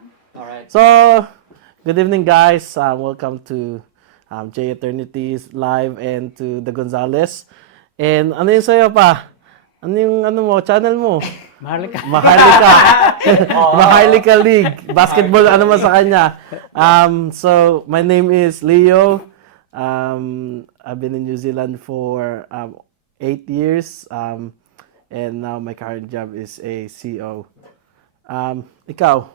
lang. Alright. So, good evening guys. Welcome to J Eternities Live and to the Gonzales. And ano yung sa'yo pa? Ano yung channel mo? Maharlika. Maharlika. Maharlika League. Basketball, ano man sa kanya. So, my name is Leo. I've been in New Zealand for 8 years. And now my current job is a CO. Ikaw?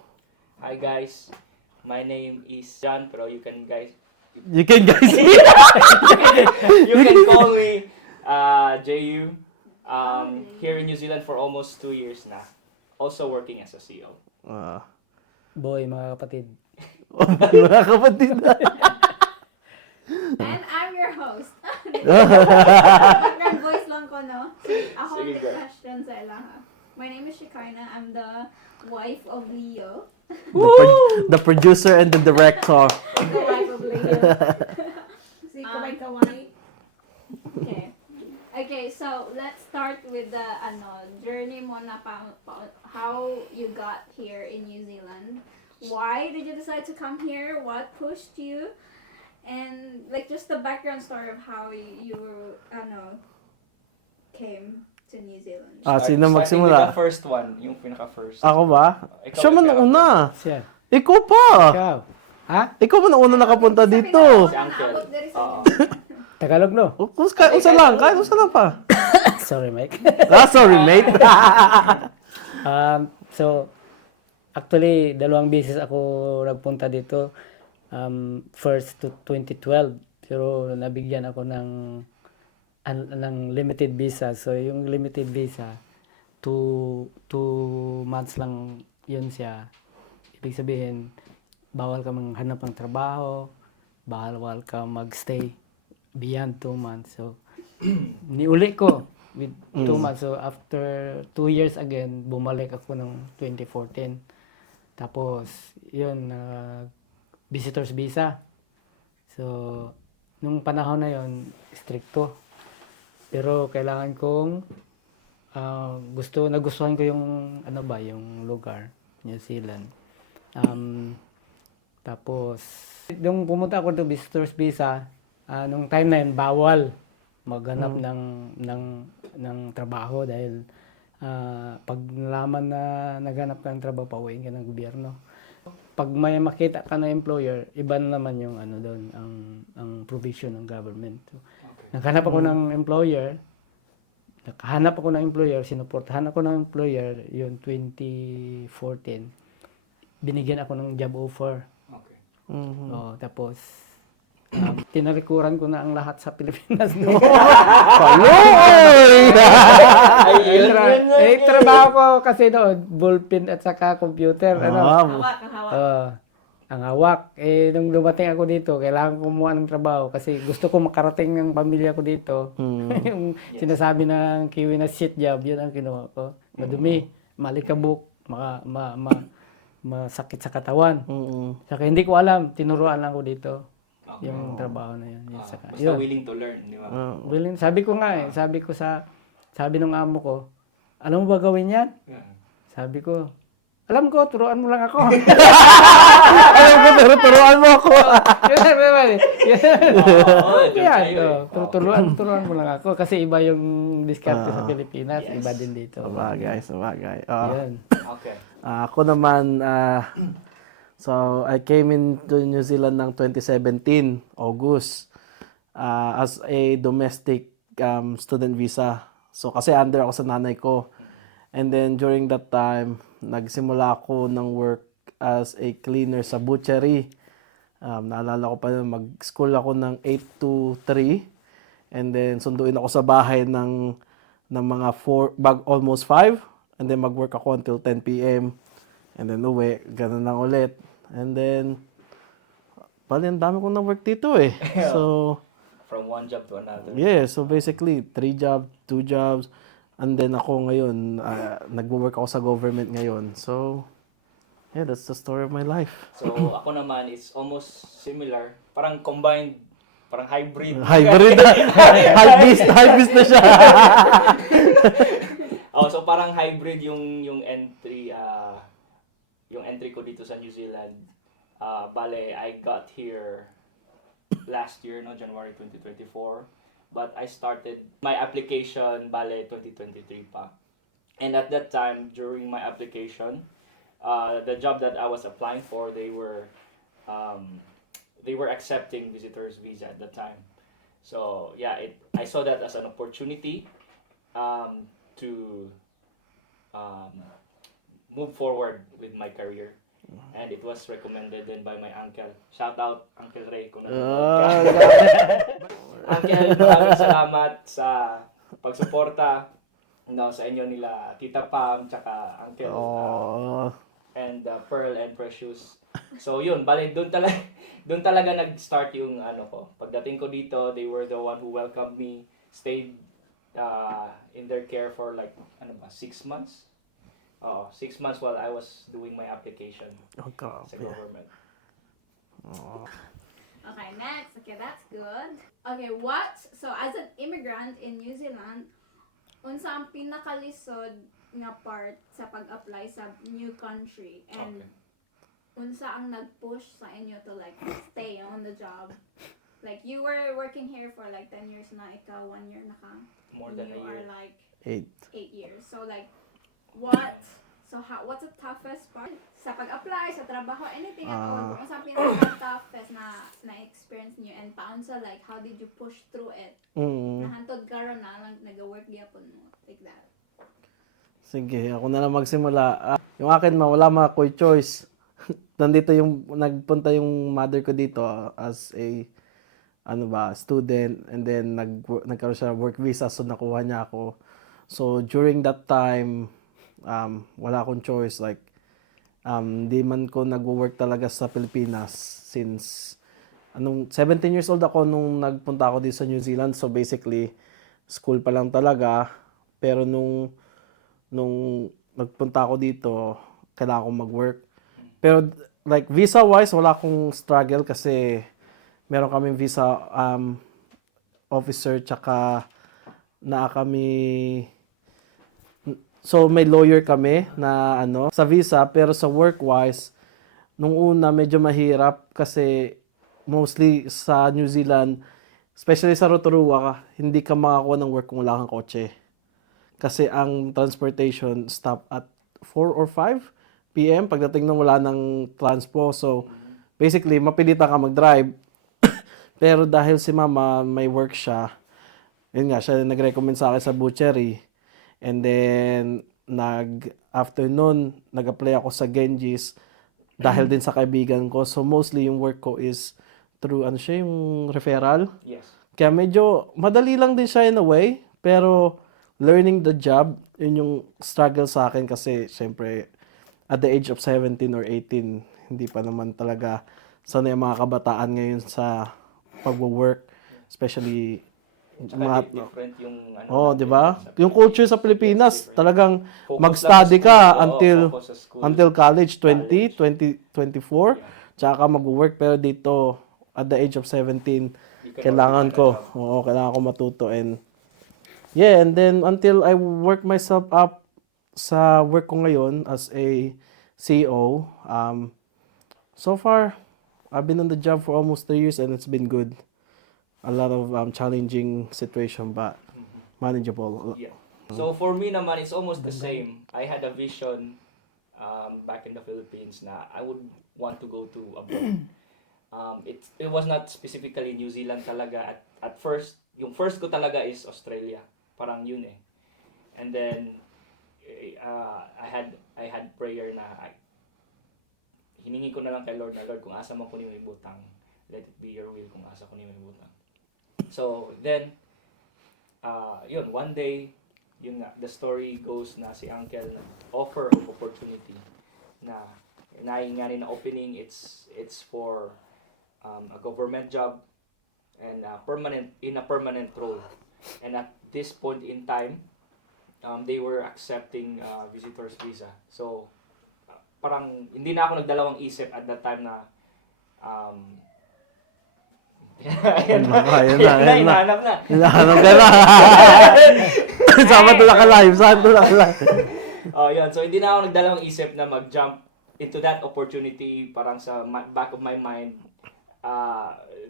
Hi guys. My name is John, pero you can guys You can guys you can call me JU. Here in New Zealand for almost 2 years na. Also working as a CEO. Boy, mga kapatid. Mga kapatid. And I'm your host. Background voice lang ko, no? Ako Sige, the girl. question sa ilang. My name is Shekinah. I'm the wife of Leo. The producer and the director. The wife of Leo. Si kaway-kaway. Okay. Okay, so let's start with the journey mo na how you got here in New Zealand. Why did you decide to come here? What pushed you? And like just the background story of how you came to New Zealand. Sino Starting with magsimula? the first one, yung pinaka-first. Ako ba? Ikaw Siya man yung una. Siya. Ikaw pa. Ikaw. Ha? Ikaw man una nakapunta dito. Si Uncle. Naabot diri sa Oo. Tagalog, no? Usa lang. Kahit usa lang pa. Sorry, Mike. Sorry, mate. So, actually, 2 beses ako nagpunta dito. First to 2012. Pero nabigyan ako ng limited visa. So, yung limited visa, 2 months lang yun siya. Ibig sabihin, bawal ka maghanap ng trabaho, bawal ka magstay beyond 2 months. So, niuli ko with 2 months. So, after 2 years again, bumalik ako ng 2014. Tapos, yun, visitor's visa. So, nung panahon na yun, stricto. Pero kailangan kong nagustuhan ko yung yung lugar, New Zealand. Tapos nung pumunta ako to visitor's visa, nung time na yun bawal maghanap ng trabaho dahil pag nalaman na naghanap ka ng trabaho, pauwiin ka ng gobyerno. Pag may makita ka na employer, iba na naman yung doon ang provision ng government. So, nakahanap ako ng employer, sinuportahan ako ng employer, yun 2014. Binigyan ako ng job offer. Okay. Tapos tinalikuran ko na ang lahat sa Pilipinas. No? Trabaho ko kasi doon, ballpen at saka computer. Ang hawak. Nung dumating ako dito, kailangan ko kumuha ng trabaho kasi gusto ko makarating ng pamilya ko dito. Yung sinasabi ng Kiwi na shit job, yun ang kinuha ko. Madumi, malikabok, masakit sa katawan. Saka hindi ko alam, tinuruan lang ko dito. Yung trabaho na yun. Basta Yun. willing to learn, di ba? Willing, sabi ng amo ko, alam mo ba gawin yan? Sabi ko, alam ko, turuan mo lang ako. Alam ko, pero turuan mo ako. Turuan mo lang ako. Kasi iba yung diskarte sa Pilipinas, iba din dito. Sabagay. Yan. Okay. Ako naman, so I came into New Zealand ng 2017, August, as a domestic student visa. So kasi under ako sa nanay ko. And then during that time, nagsimula ako ng work as a cleaner sa butchery. Naalala ko pa yun, mag-school ako ng 8 to 3. And then sunduin ako sa bahay ng mga almost 5. And then mag-work ako until 10 p.m. And then uwi, ganun lang ulit. And then, bali, ang dami kong na-work dito eh. So, From one job to another. yeah, so basically, 3 jobs, 2 jobs. And then ako ngayon, nagwo-work ako sa government ngayon. So, yeah, that's the story of my life. So, ako naman, it's almost similar. Parang combined, parang hybrid. Hybrid. Hybrid na siya. So parang hybrid yung entry, yung entry ko dito sa New Zealand. Bale, I got here last year, no, January 2024. But I started my application, bale, 2023 pa. And at that time, during my application, the job that I was applying for, they were accepting visitors visa at that time. So yeah, I saw that as an opportunity to move forward with my career. And it was recommended then by my uncle. Shout out, Uncle Ray, kung nanonood ka. Uncle, maraming salamat sa pagsuporta sa inyo nila Tita Pam, tsaka Uncle and Pearl and Precious. So yun, bale doon talaga nag-start yung ko. Pagdating ko dito, they were the one who welcomed me, stayed in their care for like 6 months. 6 months while I was doing my application sa government. Okay, next. Okay, that's good. Okay, so as an immigrant in New Zealand, unsa ang pinakalisod nga part sa pag-apply sa new country, and unsa ang nag-push sa inyo to like stay on the job? Like you were working here for like 10 years na, ikaw 1 year na ka. More than a You year. are like 8. 8 years. So like what's the toughest part sa pag-apply sa trabaho, anything at all? Kung sa pinaka-toughest na experience niyo, and paunsa, like how did you push through it? Nahantod karon na lang nag-work gyapon mo like that. Sige, ako na lang magsimula. Yung akin, wala mga choice. Nandito nagpunta yung mother ko dito as a student, and then nagkaroon siya ng work visa, so nakuha niya ako. So during that time, wala akong choice, like di man ko nagwo-work talaga sa Pilipinas since 17 years old ako nung nagpunta ako dito sa New Zealand. So basically school pa lang talaga, pero nung nagpunta ako dito, kailangan kong mag-work. Pero like visa wise, wala akong struggle kasi meron kaming visa officer, tsaka kami. So may lawyer kami na sa visa, pero sa work-wise, nung una medyo mahirap kasi mostly sa New Zealand, especially sa Rotorua, hindi ka makakuha ng work kung wala kang kotse. Kasi ang transportation stop at 4 or 5 p.m. pagdating nang wala ng transpo. So basically, mapilitan ka mag-drive. Pero dahil si mama may work siya, yun nga, siya nag-recommend sa akin sa butchery. And then, after nun, nag-apply ako sa Genjis dahil din sa kaibigan ko. So, mostly yung work ko is through, yung referral. Yes. Kaya medyo, madali lang din siya in a way. Pero, learning the job, yun yung struggle sa akin kasi, syempre, at the age of 17 or 18, hindi pa naman talaga sanay ang mga kabataan ngayon sa pag-work. Especially, different yung di ba? Yung culture sa Pilipinas, different. talagang Focus mag-study lang sa ka school, focus sa school. until college, 24, tsaka ka mag-work. Pero dito, at the age of 17, kailangan ko matuto. And then until I work myself up sa work ko ngayon as a CEO, so far, I've been on the job for almost 3 years and it's been good. A lot of challenging situation, but manageable. Yeah. So for me naman, it's almost the same. I had a vision back in the Philippines na I would want to go to abroad. It was not specifically New Zealand talaga. At first, yung first ko talaga is Australia. Parang yun eh. And then, I had prayer na hiningi ko na lang kay Lord na, Lord, kung asa man ko ni may butang, let it be your will kung asa ko ni may butang. So then, yun, one day, yun nga, the story goes na si Uncle na offer of opportunity na naingani na opening, it's for a government job and in a permanent role. And at this point in time, they were accepting visitors visa. So parang hindi na ako nagdalawang isip at that time na hinahanap na. Hinahanap ka na. Saan tulak ka live? Oh, yun. So hindi na ako nagdalawang isip na mag-jump into that opportunity, parang sa back of my mind,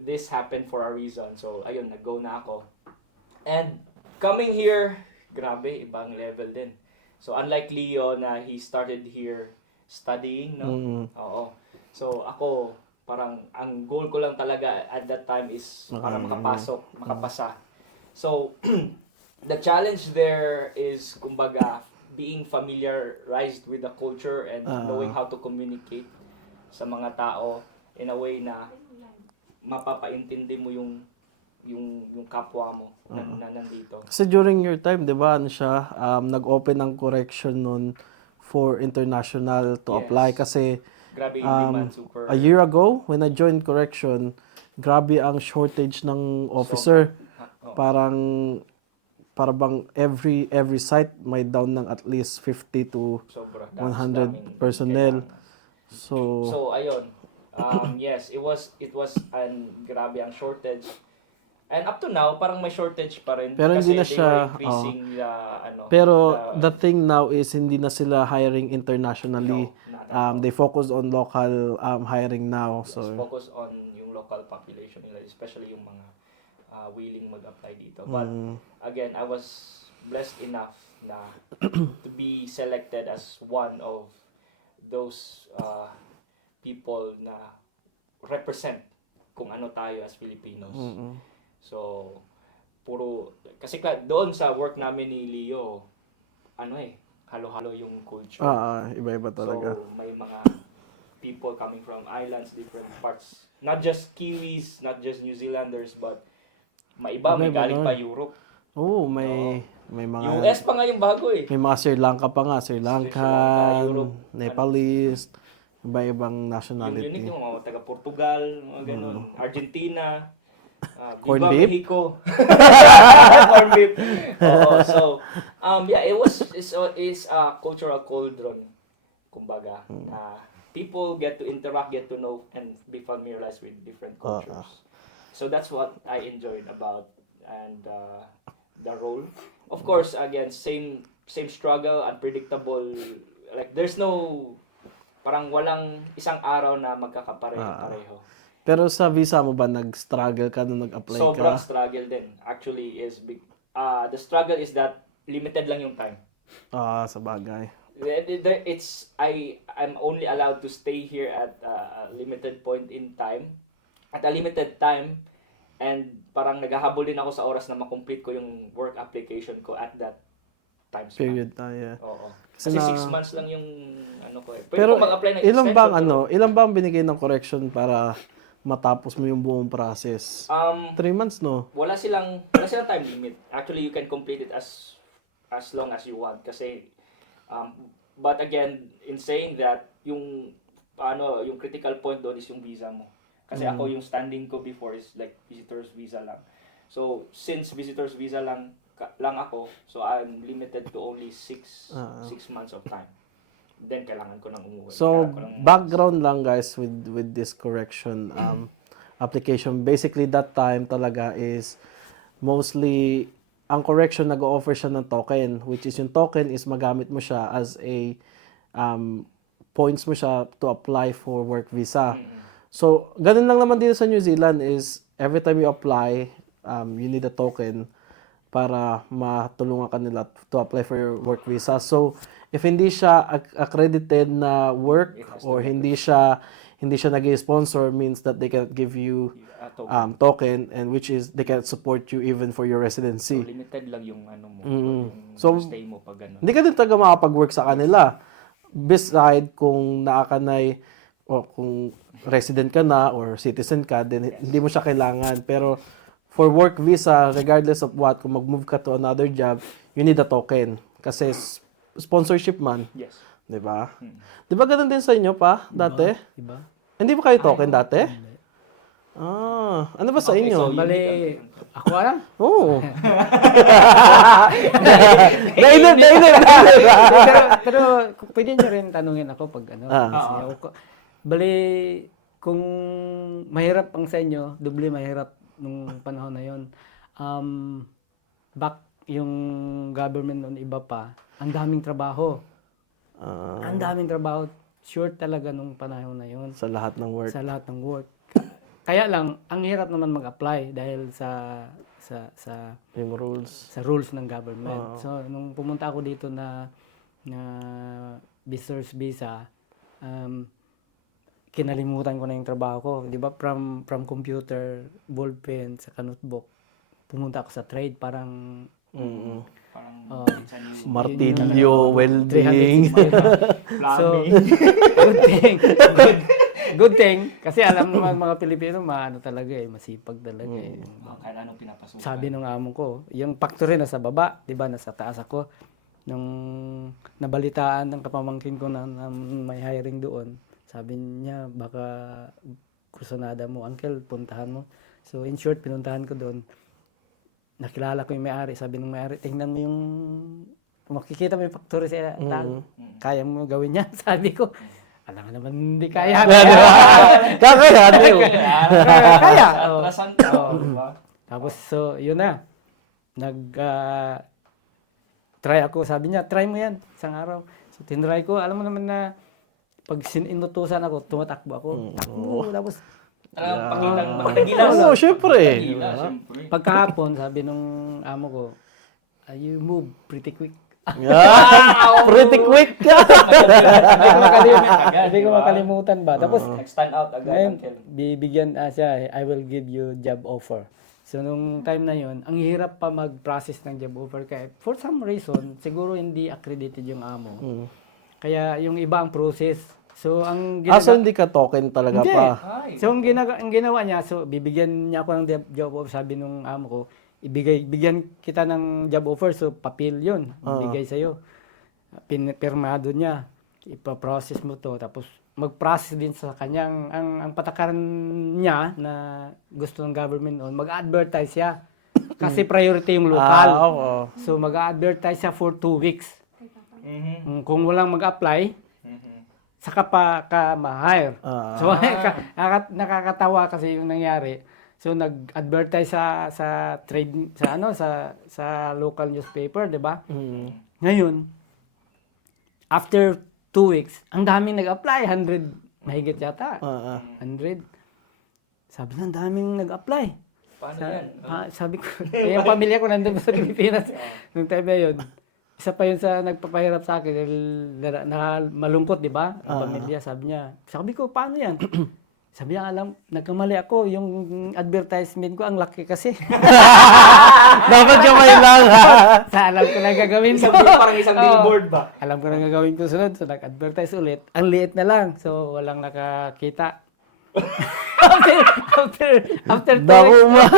this happened for a reason. So, ayun, nag-go na ako. And coming here, grabe, ibang level din. So, unlike Leo na he started here studying, no? Oo. So, ako, parang ang goal ko lang talaga at that time is para makapasok, makapasa. So, the challenge there is, kumbaga, being familiarized with the culture and knowing how to communicate sa mga tao in a way na mapapaintindi mo yung kapwa mo na nandito. Kasi during your time, 'di ba, ano siya, nag-open ng correction nun for international to Yes. apply kasi Grabe yung demand, super. a year ago when I joined correction, grabe ang shortage ng officer. Parang para bang every site may down ng at least 50 to Sobra. 100 Daming personnel. kailangan. So, So ayun. Yes, it was grabe ang shortage. And up to now, parang may shortage pa rin Pero kasi hindi na they siya, were increasing the pero the thing now is hindi na sila hiring internationally. not at all. They focus on local hiring now. Yes, So, focus on yung local population nila, especially yung mga willing mag-apply dito. But again, I was blessed enough na to be selected as one of those people na represent kung ano tayo as Filipinos. So, kasi doon sa work namin ni Leo, halo-halo yung culture. iba-iba talaga. So, may mga people coming from islands, different parts. Not just Kiwis, not just New Zealanders, but may galing pa Europe. May mga US pa nga yung bago eh. may mga Sri Lanka pa nga, Sri Lankan, Europe. Nepalese, iba-ibang Yung nationality. unique yung mga taga Portugal, mga ganun. Argentina, Corn Viva beef? Mexico. Corn beef. Oo, so, yeah, it's a cultural cauldron, kumbaga. People get to interact, get to know, and be familiarized with different cultures. So that's what I enjoyed about and the role. Of course, again, same struggle, unpredictable. Like there's no parang walang isang araw na magkakapareho. Pero sa visa mo ba nag-struggle ka nung nag-apply ka? Sobrang struggle din. Actually is big. The struggle is that limited lang yung time. Sa bagay. I'm only allowed to stay here at a limited point in time. At a limited time, and parang naghahabol din ako sa oras na makomplete ko yung work application ko at that time span. Period tayo. Oo. Kasi Kasi na- 6 months lang yung ko eh. Pwede Pero ko mag-apply ng ilang extension, bang pero, ilang bang binigay ng correction para matapos mo yung buong process? 3 months, no? wala silang time limit. Actually, you can complete it as long as you want kasi but again, in saying that, yung critical point doon is yung visa mo. Kasi ako yung standing ko before is like visitor's visa lang. So, since visitor's visa lang ako, so I'm limited to only 6 months of time. Then kailangan ko nang umuwi. So, Kailangan ko nang- background lang guys with this correction application. Basically, that time talaga is mostly ang correction nag-o-offer siya ng token, which is yung token is magamit mo siya as a points mo siya to apply for work visa. So, ganun lang naman dito sa New Zealand is every time you apply, you need a token para matulungan ka nila to apply for your work visa. So, if hindi siya accredited na work or hindi siya nag-sponsor means that they cannot give you token and which is they cannot support you even for your So, residency. limited lang yung mo, So, yung stay mo pag ganun. Hindi ka din talaga makapag-work sa kanila. Beside kung naakanay o kung resident ka na or citizen ka, then hindi mo siya kailangan. Pero for work visa, regardless of what, kung mag-move ka to another job, you need a token. Kasi sponsorship man. Yes. Di ba? Di ba ganun din sa inyo pa, dati? Diba? Hindi ba kayo token dati? Ano ba sa Okay, inyo? so Bali, ako lang. Oo. pero pwede nyo rin tanungin ako pag ano. Bali, kung mahirap ang sa inyo, doble mahirap nung panahon na yon. Back yung government noon iba pa, ang daming trabaho. Ang daming trabaho. short talaga nung panahon na yun Sa lahat ng work. sa lahat ng work. Kaya lang, ang hirap naman mag-apply dahil sa Yung rules. sa rules ng government. Oo. So, nung pumunta ako dito na visitor's visa, kinalimutan ko na yung trabaho ko. Di ba? From computer, ballpen, sa notebook, pumunta ako sa trade, parang Mm. Parang Oh. sa new Martilyo, welding. 365. So, plumbing. good thing. Good thing. Kasi alam naman mga Pilipino, maano talaga masipag talaga Kaya anong pinapasukan? Sabi nung amo ko, yung factory nasa baba, 'di ba, nasa taas ako. Nung nabalitaan ng kapamangkin ko na may hiring doon, sabi niya baka kursunada mo, uncle, puntahan mo. So in short, pinuntahan ko doon. Nakilala ko yung may-ari, sabi ng may-ari, tingnan mo yung makikita mo yung factory sa taas. Kaya mo gawin yan? Sabi ko, alam nga naman hindi kaya. Kakayanin. Kaya. Oh. Atrasan ka, di ba? Tapos, so, yun na. Try ako. Sabi niya, try mo yan. Isang araw. So, tinry ko. Alam mo naman na pag inutusan ako, tumatakbo ako. Takbo. Tapos, Talagang pakitang pagdagilas. Oo, syempre. Pagdagilas, syempre. pagkahapon, sabi nung amo ko, you move pretty quick. Pretty quick. Hindi ko makalimutan ba. Tapos, Nag-stand out agad, ngayon, uncle. bibigyan siya, I will give you job offer. So, nung time na yon, ang hirap pa mag-process ng job offer. Kaya, for some reason, siguro hindi accredited yung amo. Kaya, yung iba ang process. So, ang So hindi ka token talaga Hindi. pa. Ay, So, ang ginawa niya, so, bibigyan niya ako ng job offer. Sabi nung amo ko, bigyan kita ng job offer. So, papel yun. Ibigay sa'yo. Pirmado niya. Ipaprocess mo to. Tapos, mag-process din sa kanyang, ang patakaran niya na gusto ng government noon, mag-advertise siya. Kasi priority yung local. Oo. So, mag-advertise siya for 2 weeks. mhm, Kung walang mag-apply, saka pa ka ma-hire. So, nakakatawa kasi yung nangyari. So, nag-advertise sa trade, sa local newspaper, di ba? Ngayon, after 2 weeks, ang daming nag-apply, 100 mahigit yata. 100. Sabi na, ang daming nag-apply. paano yan? Sabi ko, yung pamilya ko nandun sa Pilipinas. Nung time na yun, isa pa yun sa nagpapahirap sa akin dahil malungkot, di ba? Ang pamilya, sabi ko, paano yan? Sabi niya, nagkamali ako, yung advertisement ko, ang laki kasi. Dapat kamay lang, ha? Alam ko na gagawin ko. Parang isang billboard ba? Alam ko na gagawin ko sunod. So, nag-advertise ulit. Ang liit na lang. So, walang nakakita. after 2 weeks.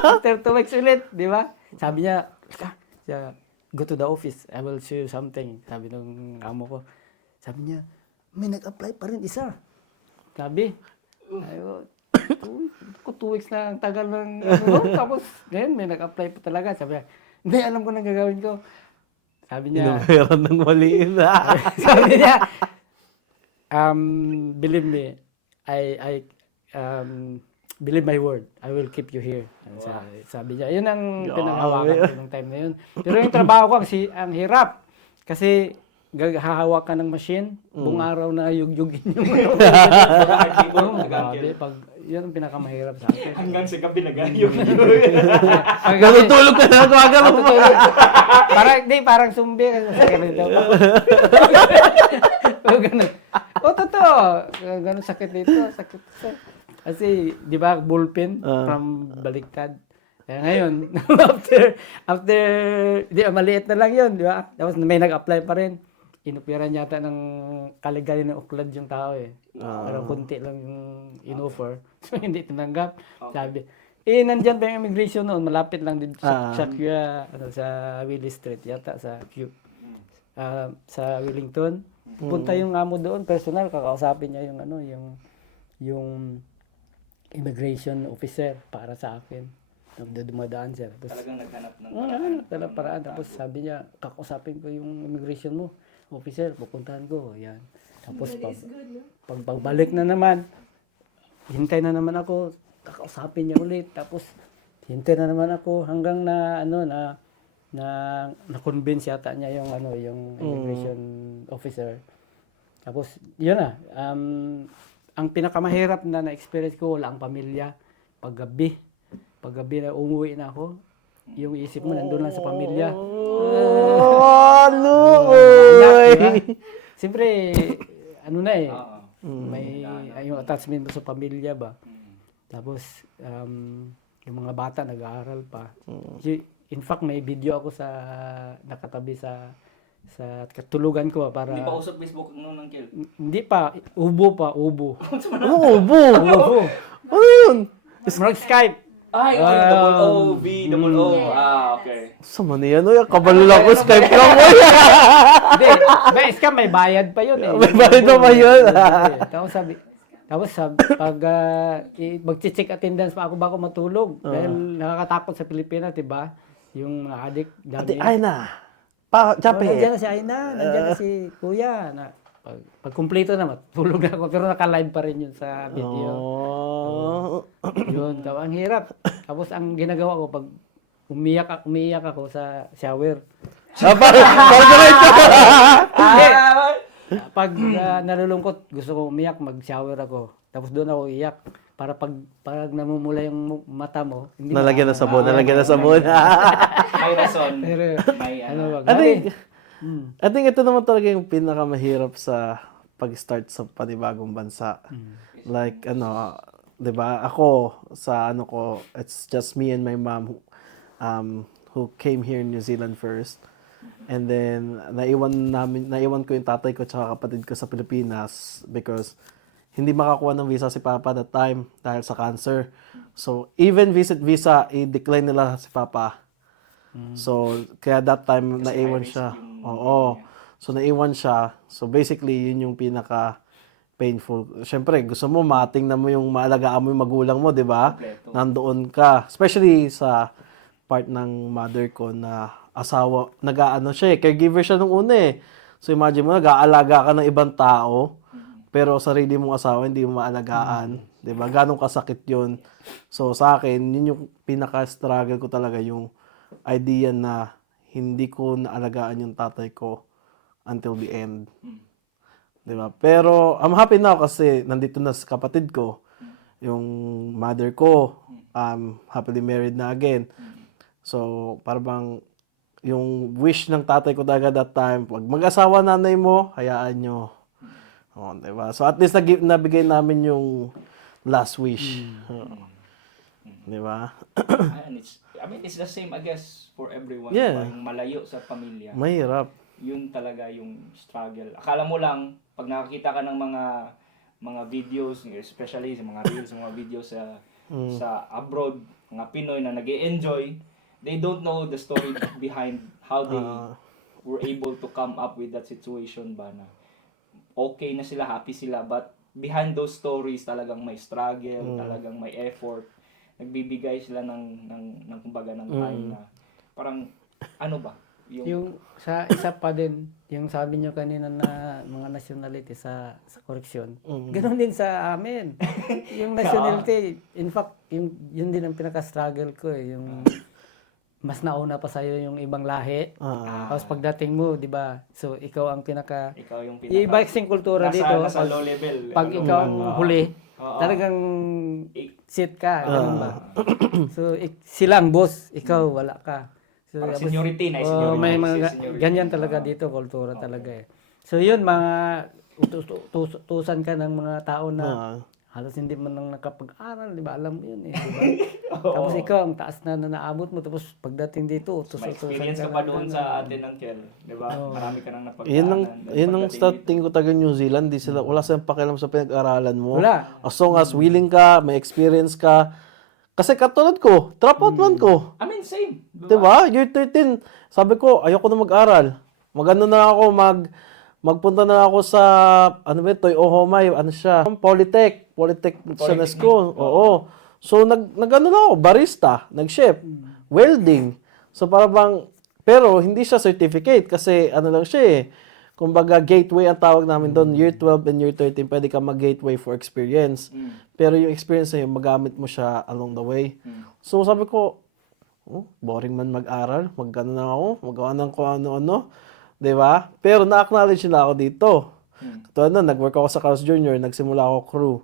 After 2 weeks ulit, di ba? Sabi niya, go to the office. I will show you something. Sabi ng amo ko. Sabi niya, may nag-apply pa rin isa. Sabi, ayo, 2 weeks na ang tagal ng tapos ngayon may nag-apply pa talaga. Sabi niya, hindi, alam ko na gagawin ko. Sabi niya, Inumeran ng maliit. sabi niya, believe me, I believe my word. I will keep you here. Sabi niya, yun ang pinanghawakan ko nung time na yun. Pero yung trabaho ko, ang hirap. Kasi hahawakan ng machine, buong araw na yugyugin yung grabe. Yun ang pinakamahirap sa akin. Hanggang sa gabi nag-ayok. Natutulog ka na, kuwaga mo. Parang sumbi. Sakit daw. Ganun. Totoo. Ganun sakit dito. Sakit. Kasi, di ba, bullpen from baliktad. Kaya ngayon, after, maliit na lang yun, di ba? Tapos may nag-apply pa rin. Inupiran yata ng kaligali ng uklad yung tao eh. Parang kunti lang yung in-offer. So, hindi tinanggap. Sabi, nandyan pa yung immigration noon. Malapit lang din sa Willie Street yata, sa Wellington. Punta yung amo doon, personal, kakausapin niya yung immigration officer para sa akin. Dumadaan siya. Tapos, Talagang naghanap ng naghanap paraan. Tapos sabi niya, kakausapin ko yung immigration mo. Officer, pupuntahan ko. Yan. Tapos pagbalik na naman, hintay na naman ako, kakausapin niya ulit. Tapos hintay na naman ako hanggang na convince yata niya yung immigration officer. Tapos, yun na. Ang pinakamahirap na na-experience ko, wala ang pamilya. Paggabi na umuwi na ako, yung isip mo nandun lang sa pamilya. Ano? Diba? Siyempre, ano na eh, may yung attachment mo sa pamilya ba. Tapos, yung mga bata nag-aaral pa. In fact, may video ako sa nakatabi sa katulugan ko para Hindi pa usap Facebook noon, Uncle. hindi pa ubo. Ubo. Ubo. Ano yun? Skype. Ay, double O, V, double O. Yes. Okay. Sama niya, no? Kabalo lang ko, Skype lang mo. Hindi, may scam, may bayad pa yun eh. May bayad pa ba yun? Tapos pag mag-check attendance pa ako bago matulog. Dahil nakakatakot sa Pilipinas, diba? Yung mga adik, Ate, dami. ay na. Chape. Nandiyan na si Aina, nandiyan na si Kuya. Pag kumpleto na, matulog na ako. Pero naka-live pa rin yun sa video. Yun, ang hirap. Tapos ang ginagawa ko, pag umiyak ako sa shower. Pag nalulungkot, gusto ko umiyak, mag-shower ako. Tapos doon ako iyak. Para pag namumula yung mata mo, hindi Nalagyan na sabon, nalagyan na sabon. May rason. Pero, May ano ba? I think ito naman talaga yung pinakamahirap sa pag-start sa panibagong bansa. Like, 'di ba? Ako, sa ko, it's just me and my mom who came here in New Zealand first. And then, naiwan ko yung tatay ko tsaka kapatid ko sa Pilipinas because hindi makakuha ng visa si Papa that time dahil sa cancer. So, even visit visa, i-decline nila si Papa. So, kaya that time, naiwan siya. Oo. So, naiwan siya. So, basically, yun yung pinaka-painful. Siyempre, gusto mo, matingnan mo yung maalagaan mo yung magulang mo, di ba? Kompleto. Nandoon ka. Especially sa part ng mother ko na asawa, siya eh, caregiver siya nung una eh. So, imagine mo, nag-aalaga ka ng ibang tao, pero sarili mong asawa, hindi mo maalagaan. Di ba? Ganong kasakit yun. So, sa akin, yun yung pinaka-struggle ko talaga, yung idea na hindi ko naalagaan yung tatay ko until the end. Di ba? Pero, I'm happy now kasi nandito na sa kapatid ko. Yung mother ko, happily married na again. So, parang yung wish ng tatay ko talaga that time, pag mag-asawa nanay mo, hayaan nyo. Oh, diba? So at least nabigay namin yung last wish. Diba? And it's the same, I guess, for everyone. Yeah. Diba? Yung malayo sa pamilya. Mahirap. Yun talaga yung struggle. Akala mo lang, pag nakakita ka ng mga videos, especially sa mga reels, mga videos sa abroad, mga Pinoy na nag-e-enjoy, they don't know the story behind how they were able to come up with that situation ba na okay na sila, happy sila, but behind those stories talagang may struggle, talagang may effort. Nagbibigay sila ng kumbaga ng time na parang ano ba? Yung sa isa pa din, yung sabi nyo kanina na mga nationality sa correction. Ganon din sa amin. Yung nationality, in fact, yun din ang pinaka-struggle ko eh. Yung mas nauna pa sa'yo yung ibang lahi. Tapos pagdating mo, di ba? So, ikaw ang Ikaw yung iba kasing kultura dito. nasa low level. Pag ikaw ang huli, talagang sit ka. Ganun ba? So, sila ang boss. Ikaw, wala ka. So, Parang tapos, seniority na seniority. may mga Seniority. ganyan talaga dito, kultura talaga eh. So, yun, mga utusan ka ng mga tao na halos hindi man nang nakapag-aral, di ba? Alam mo yun eh, di ba? Tapos ikaw, ang taas na naabot mo, tapos pagdating dito, May experience ka pa doon sa atin ng Kel, di ba? Marami ka nang napagdaanan. Yun ang starting ko taga New Zealand, wala silang pakialam sa pinag-aralan mo. Wala. As long as willing ka, may experience ka. Kasi katulad ko, drop out man ko. I mean, same. Diba? Year 13, sabi ko, ayoko na mag-aral. Magano na ako, magpunta na ako sa, Toy Ohomay, Polytech siya na school. Oo. So, nag-ano na ako, barista, nag-chef, welding. So, pero hindi siya certificate kasi lang siya eh. Kumbaga, gateway ang tawag namin doon. Year 12 and year 13, pwede ka mag-gateway for experience. Pero yung experience na yun, magamit mo siya along the way. So, sabi ko, boring man mag-aral. Magkano na ako, magawa ng kung ano-ano. Diba? Pero na-acknowledge nila ako dito. Ito nag-work ako sa Carl's Jr., nagsimula ako crew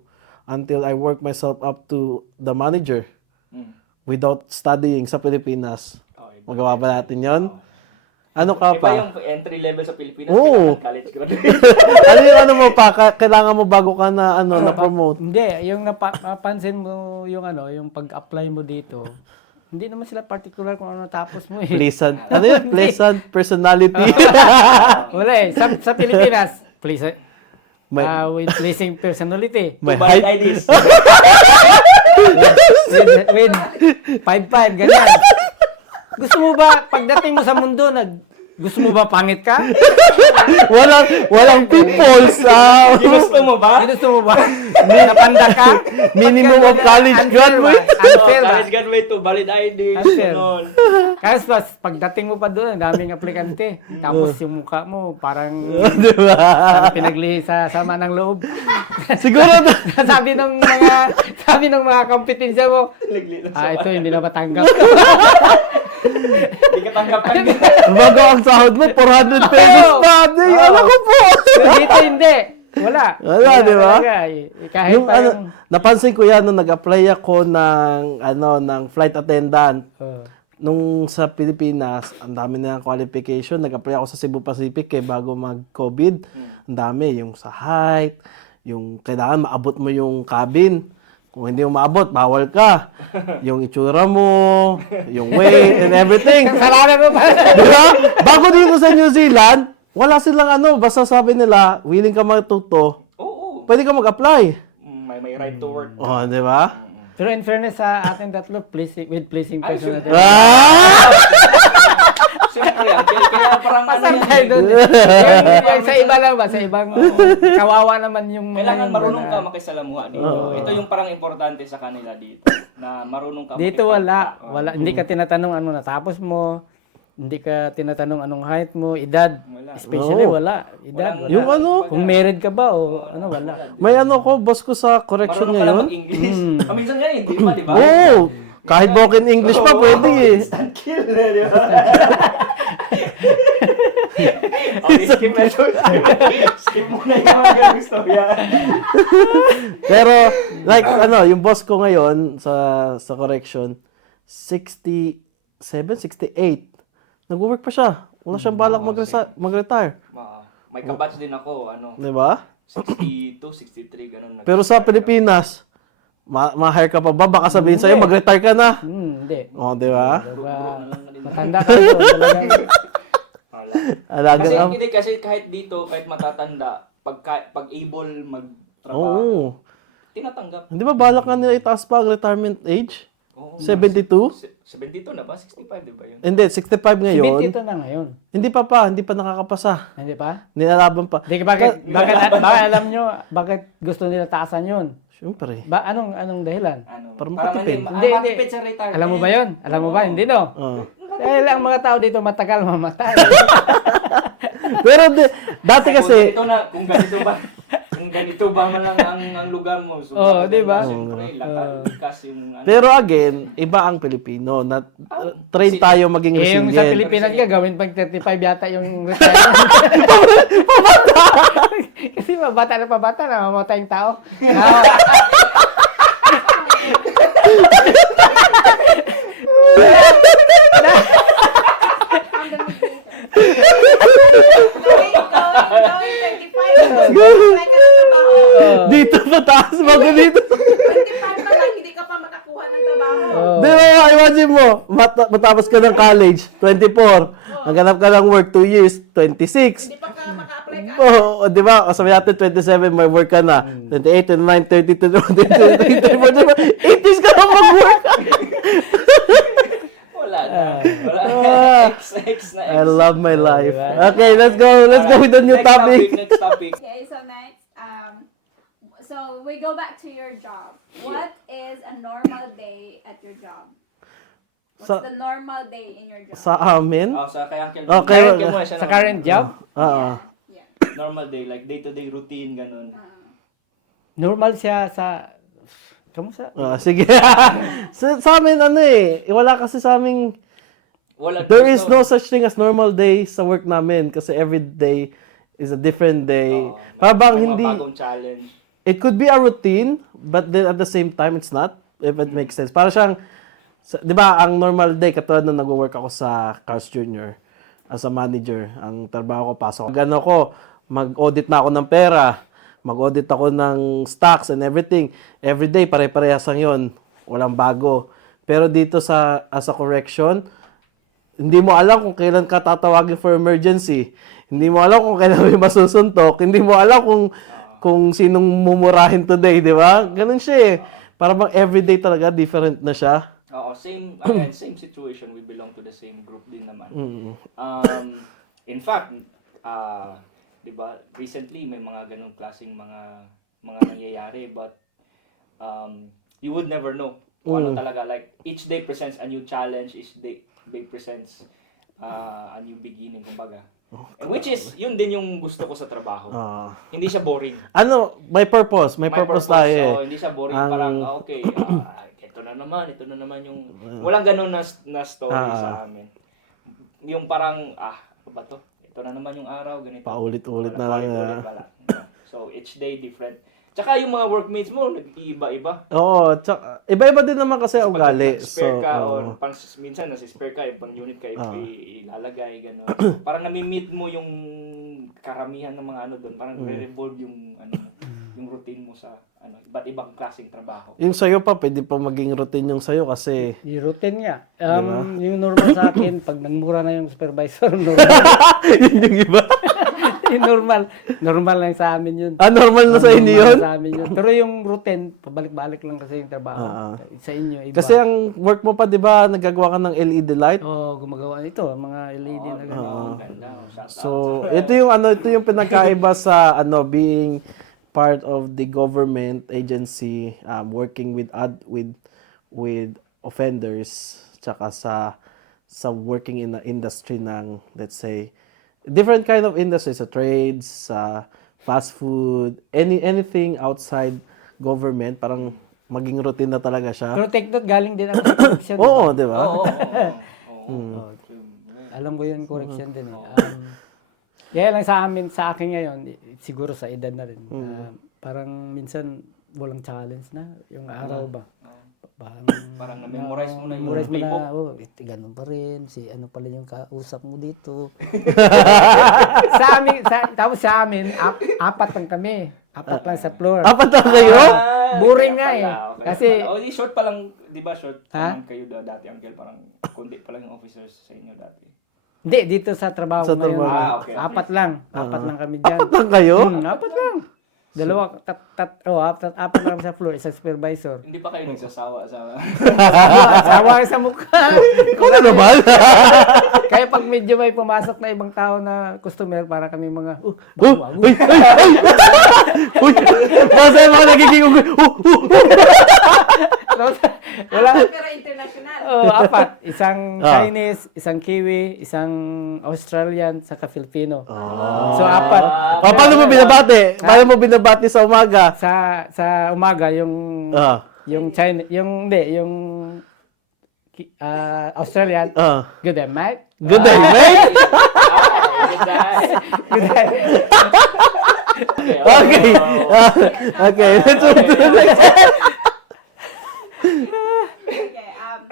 until I work myself up to the manager without studying sa Pilipinas. Okay, Magawa ba natin yon? Ano ka Iba pa? yung entry level sa Pilipinas, Oo. kailangan college graduate. Ano yung ano mo pa? Kailangan mo bago ka na na-promote. Hindi, yung napansin mo yung yung pag-apply mo dito, hindi naman sila particular kung ano tapos mo eh. Pleasant. Ano yun? Pleasant personality. Wala eh. Sa Pilipinas, May, with pleasing personality. may Valid height. IDs. with 5'5", ganyan. Gusto mo ba, pagdating mo sa mundo, gusto mo ba pangit ka? walang pimples. Ginusto mo ba? Gusto mo ba? Napanda ka? Minimum of college graduate. Unfair ba? College graduate to, valid IDs. Unfair. Ganon. Kasi pagdating mo pa doon, ang daming aplikante. Tapos yung mukha mo, parang Di ba? pinaglihi sa sama ng loob. Siguro, sabi ng mga kompetensya mo, ito hindi na matanggap. Hindi ka tanggap-tanggap. bago ang sahod mo, 400 pesos pa. Di, alam ko po. So, dito hindi. Wala. Wala, di ba? Talaga, eh. Kahit Yung parang... napansin ko yan nung nag-apply ako ng flight attendant. Nung sa Pilipinas, ang dami na ng qualification. Nag-apply ako sa Cebu Pacific bago mag-COVID. Ang dami, yung sa height, yung kailangan maabot mo yung cabin. Kung hindi mo maabot, bawal ka. Yung itsura mo, yung weight and everything. Kasalanan mo pa. Diba? Bago dito sa New Zealand, wala silang basta sabi nila, willing ka matuto, Oo. pwede ka mag-apply. May right to work. Oh, di ba? Pero in fairness sa ating tatlo, with pleasing Ay, personality. Siyempre, kaya parang Pasang yan tayo eh. doon. Yung sa iba lang ba? Sa ibang kawawa naman yung... Kailangan yung- marunong ka makisalamuha dito. Ito yung parang importante sa kanila dito. Na marunong ka Dito wala. makipag- Wala. Hindi ka tinatanong ano natapos mo. Hindi ka tinatanong anong height mo, edad. Wala. Especially Oo. wala. Edad. Walang- Wala. Yung ano, Kung married ka ba o ano, wala. may ko, boss ko sa correction Marunong ka lang ngayon. mag-English. Minsan nga hindi pa, di ba? Oo! Kahit broken English pa, pwede eh. Instant kill na, di ba? Okay, skip na to. Skip muna yung mga gusto. Pero, like, yung boss ko ngayon sa correction, 67, 68. Nag-work pa siya. Wala siyang balak mag-retire. May kabatch din ako, Di ba? 62, 63, ganun. Pero sa Pilipinas, ma-hire ka pa ba? Baka sabihin sa'yo, mag-retire ka na. Hindi. O, di ba? Diba? Matanda ka doon. Talagang Alaga Kasi, ang... hindi, kasi kahit dito, kahit matatanda, pag able magtrabaho, Oo. tinatanggap. Hindi ba balak nga nila itaas pa ang retirement age? Oo, 72? 72 na ba? 65, di ba yun? Hindi, 65 ngayon. 72 na ngayon. Hindi pa nakakapasa. Hindi pa? Nilalaban pa. Hindi, bakit alam nyo, bakit gusto nila taasan yun? Siyempre. Anong dahilan? Ano, Para makatipid. Hindi, hindi. matipid sa retirement. Alam mo ba yun? Alam mo ba? Hindi no? Oo. Dahil ang mga tao dito matagal mamatay. Pero dati kasi, Kung ganito ba man lang ang lugar mo. So, Oo, di ba? Siyempre, likas yung... Ano, pero again, iba ang Pilipino. Train tayo maging Yung sa resilient. Pilipinas ka, gawin pag 35 yata yung retirement. Kasi mabata na mamatay yung tao. Dito pataas, bago dito. 25 pa lang, hindi ka pa makakuha ng trabaho. Di ba, imagine mo, matapos ka ng college, 24. Ang ganap ka ng work, 2 years, 26. Hindi pa ka maka-apply ka. Oh, di ba? Sabi natin 27 may work ka na. 28, 29, 30, 31, 80s ka na mag-work. wala na. Wala X na X. I love my life. Okay, let's go with the new topic. Next topic. Okay, so next, so we go back to your job. What is a normal day at your job? What's Sa- the normal day in your job? Sa amin? Oh, sa kay Uncle. Okay, Kay Uncle mo, siya Sa naman. current job, Oo. Yeah. Normal day, like day-to-day routine, ganun. normal siya sa... Kamusta? Sige. sa amin, wala kasi sa aming, Wala. there is no such thing as normal day sa work namin kasi every day is a different day. Oo, Para bang may mga hindi, bagong challenge. it could be a routine, but then at the same time, it's not, if it makes sense. Para siyang, di ba, ang normal day, katulad nung nag-work ako sa Cars Jr. as a manager, ang trabaho ko, pasok. Gano ko, mag-audit na ako ng pera, mag-audit ako ng stocks and everything. Every day, pare-parehas lang yun. Walang bago. Pero dito sa, as a correction, hindi mo alam kung kailan ka tatawagin for emergency. Hindi mo alam kung kailan may masusuntok. Hindi mo alam kung sinong mumurahin today, di ba? Ganun siya eh. Para bang everyday talaga, different na siya. Oo, same again, same situation. We belong to the same group din naman. In fact, 'di ba, recently may mga ganung klaseng mga nangyayari, but you would never know kung ano talaga, like each day presents a new challenge, each day presents a new beginning, kumbaga. And which is yun din yung gusto ko sa trabaho. Hindi siya boring. Ano, may purpose. May purpose tayo eh. So, hindi siya boring, parang okay, ito na naman yung walang ganun na story sa amin. Yung parang ano ba to? Ito na naman yung araw, ganito. Paulit-ulit na lang. Paulit-ulit. So each day different. Tsaka yung mga workmates mo nag-iiba-iba. Oo, iba-iba din naman kasi ugali. Spare ka oo. o minsan nasi-spare ka, ibang unit ka ilalagay gano'n. So, parang nami-meet mo yung karamihan ng mga ano doon, parang re-revolve yung yung routine mo sa iba't ibang klaseng trabaho. Yung sayo pa, pwede pa maging routine yung sayo kasi Yung routine nga. Yung normal sa akin, pag nagmura na yung supervisor, normal. yun yung iba. Yung normal lang sa amin yun. Normal na sa inyo Normal yun? sa amin yun. Pero yung routine, pabalik-balik lang kasi yung trabaho. Sa inyo, iba. Kasi ang work mo pa, di ba, nagagawa ka ng LED light? Gumagawa ito, mga LED na gano'n. Ganda. Shout out. So, ito yung pinakaiba sa being part of the government agency, working with offenders, tsaka sa working in the industry ng, let's say, different kind of industries, sa trades, sa fast food, anything outside government, parang maging routine na talaga siya. Pero take note, galing din ako sa correction. Oo, di ba? Oo. Alam ko yun, correction din eh. Kaya lang sa akin ngayon, siguro sa edad na rin, parang minsan walang challenge na, yung araw ba. Parang na-memorize mo na yung Memorize mo playbook. na, ganun pa rin, ano pala yung kausap mo dito. Tapos sa amin, apat lang kami. Apat lang sa floor. Apat na kayo? Boring Kaya nga pala, eh. okay Kasi, pala. Short pa lang, di ba short Ha? pa lang kayo dati, Uncle? Parang kundi pa lang yung officers sa inyo dati. hindi, dito sa trabaho Sa ngayon. trabaho. Okay. Apat lang kami dyan. Apat lang kayo? Apat lang. Dalawa, apat lang sa floor, isang supervisor. Hindi pa kayo nagsasawa sa... Sawa sa mukha. Ikaw na naman? Kaya pag medyo may pumasok na ibang tao na customer, para kami mga, bago. Uy! Basta yung mga nagiging Wala. Pero international. Apat. Isang Chinese, isang Kiwi, isang Australian, saka Filipino. So, apat. Paano mo binabati? Paano mo binabati sa umaga? Sa umaga, yung China, yung Australian, good day, mate. Good day, mate! Good day. Okay. Okay, let's move to the next.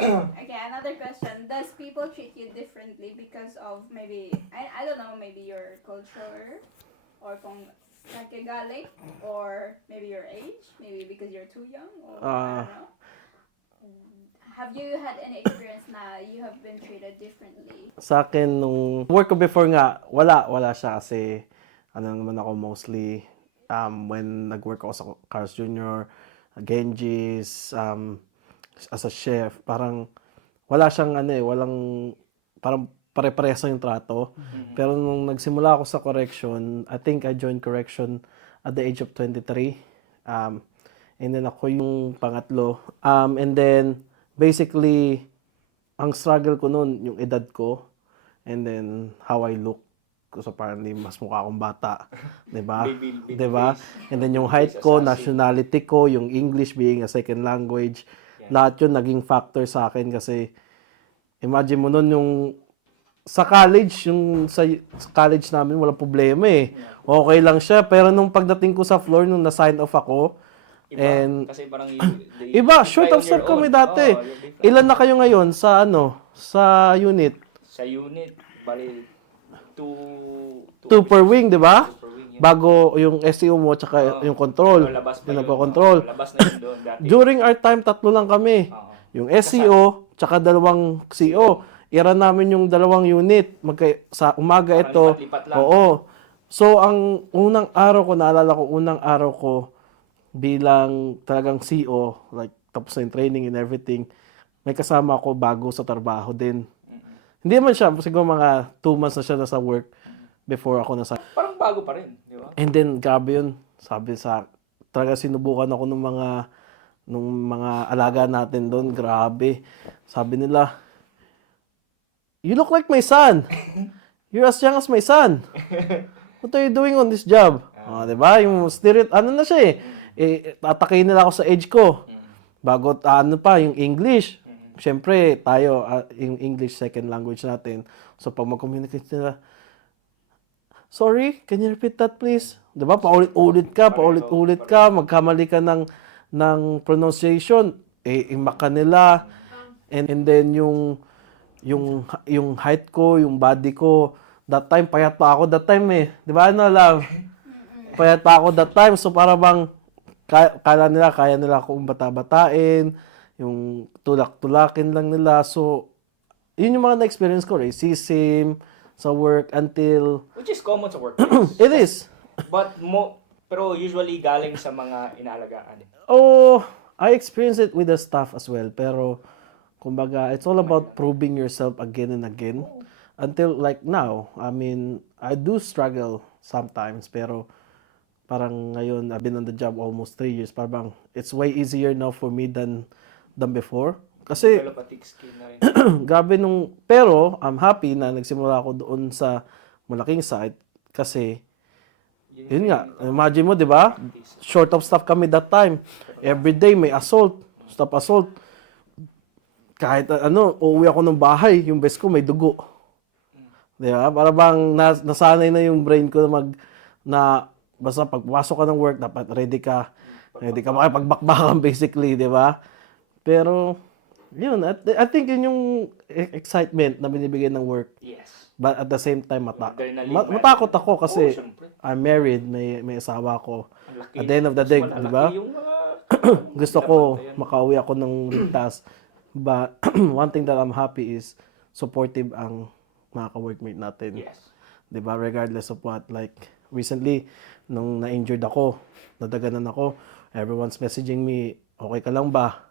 Okay, another question. Does people treat you differently because of maybe, I don't know, maybe your culture or kung saan ka galing, or maybe your age, maybe because you're too young, or I don't know. Have you had any experience na you have been treated differently? Sa akin, nung work ko before nga, wala siya kasi naman ako mostly when nag-work ako sa Cars Jr., Genjis, as a chef, parang wala siyang parang pare-parehas lang yung trato. Pero nung nagsimula ako sa correction, I think I joined correction at the age of 23. And then ako yung pangatlo. And then, basically, ang struggle ko noon, yung edad ko, and then how I look. So parang mas mukha akong bata, 'di ba? 'Di ba? And then yung height ko, nationality ko, yung English being a second language, lahat 'yun naging factor sa akin kasi imagine mo noon yung sa college, sa college namin, walang problema eh. Okay lang siya. Pero nung pagdating ko sa floor, nung na-sign off ako, Iba, and kasi parang iba, you short try of on staff your kami own. dati. Oo, you're different. Ilan na kayo ngayon sa sa unit? Sa unit, bali, Two per wing, di ba? two per wing, yun. Bago yung SEO mo, tsaka Oo. yung control. Pero labas pa Yung yun. nagko-control. Oo, labas na yun doon dati. During our time, 3 lang kami. Oo. Yung SEO, tsaka 2 CO. Ira namin yung 2 unit. Sa umaga Parang ito. lipat-lipat lang. Oo. So, ang unang araw ko, naalala ko, unang araw ko bilang talagang CO, like tapos na yung training and everything, may kasama ako bago sa trabaho din. Hindi man siya, siguro mga 2 months na siya nasa work before ako nasa. Parang bago pa rin, di ba? And then, grabe yun. Sabi talaga sinubukan ako nung mga alaga natin doon. Grabe. Sabi nila, "You look like my son. You're as young as my son. What are you doing on this job?" Diba? Yung spirit, na siya tatakayin nila ako sa age ko. Bago, yung English. Siyempre, tayo, yung English second language natin. So, pag mag-communicate nila, "Sorry, can you repeat that please?" Diba? Paulit-ulit ka, magkamali ka ng pronunciation, imak ka nila. And then yung height ko, yung body ko, that time payat pa ako that time eh. 'Di ba? Love? Payat pa ako that time. So para bang kaya nila akong bata-batain, yung tulak-tulakin lang nila. So yun yung mga na-experience ko, racism sa work until Which is common sa workplace. it is. But pero usually galing sa mga inaalagaan. Oh, I experienced it with the staff as well. Pero, kumbaga, it's all about proving yourself again and again. Until like now, I mean, I do struggle sometimes. Pero, parang ngayon, I've been on the job almost 3 years. Parang, it's way easier now for me than before. Kasi, Develop a thick skin na rin. grabe pero, I'm happy na nagsimula ako doon sa malaking site. Kasi, yun nga, imagine mo, di ba? Short of staff kami that time. Every day may staff assault. Kahit uuwi ako ng bahay, yung best ko may dugo. Di ba? Para bang nasanay na yung brain ko na basta pagpasok ka ng work, dapat ready ka makipagbakbakan basically, di ba? Pero, yun, I think yun yung excitement na binibigay ng work. Yes. But at the same time, Adrenaline, matakot ako kasi syempre. I'm married, may asawa ko. Ang laki. At the end of the day, Mas di ba? malalaki yung mga Gusto ko makauwi ako ng ligtas. But one thing that I'm happy is supportive ang mga ka-workmate natin. Yes. Di ba? Regardless of what. Like, recently, nung na-injured ako, nadaganan ako, everyone's messaging me, "Okay ka lang ba?"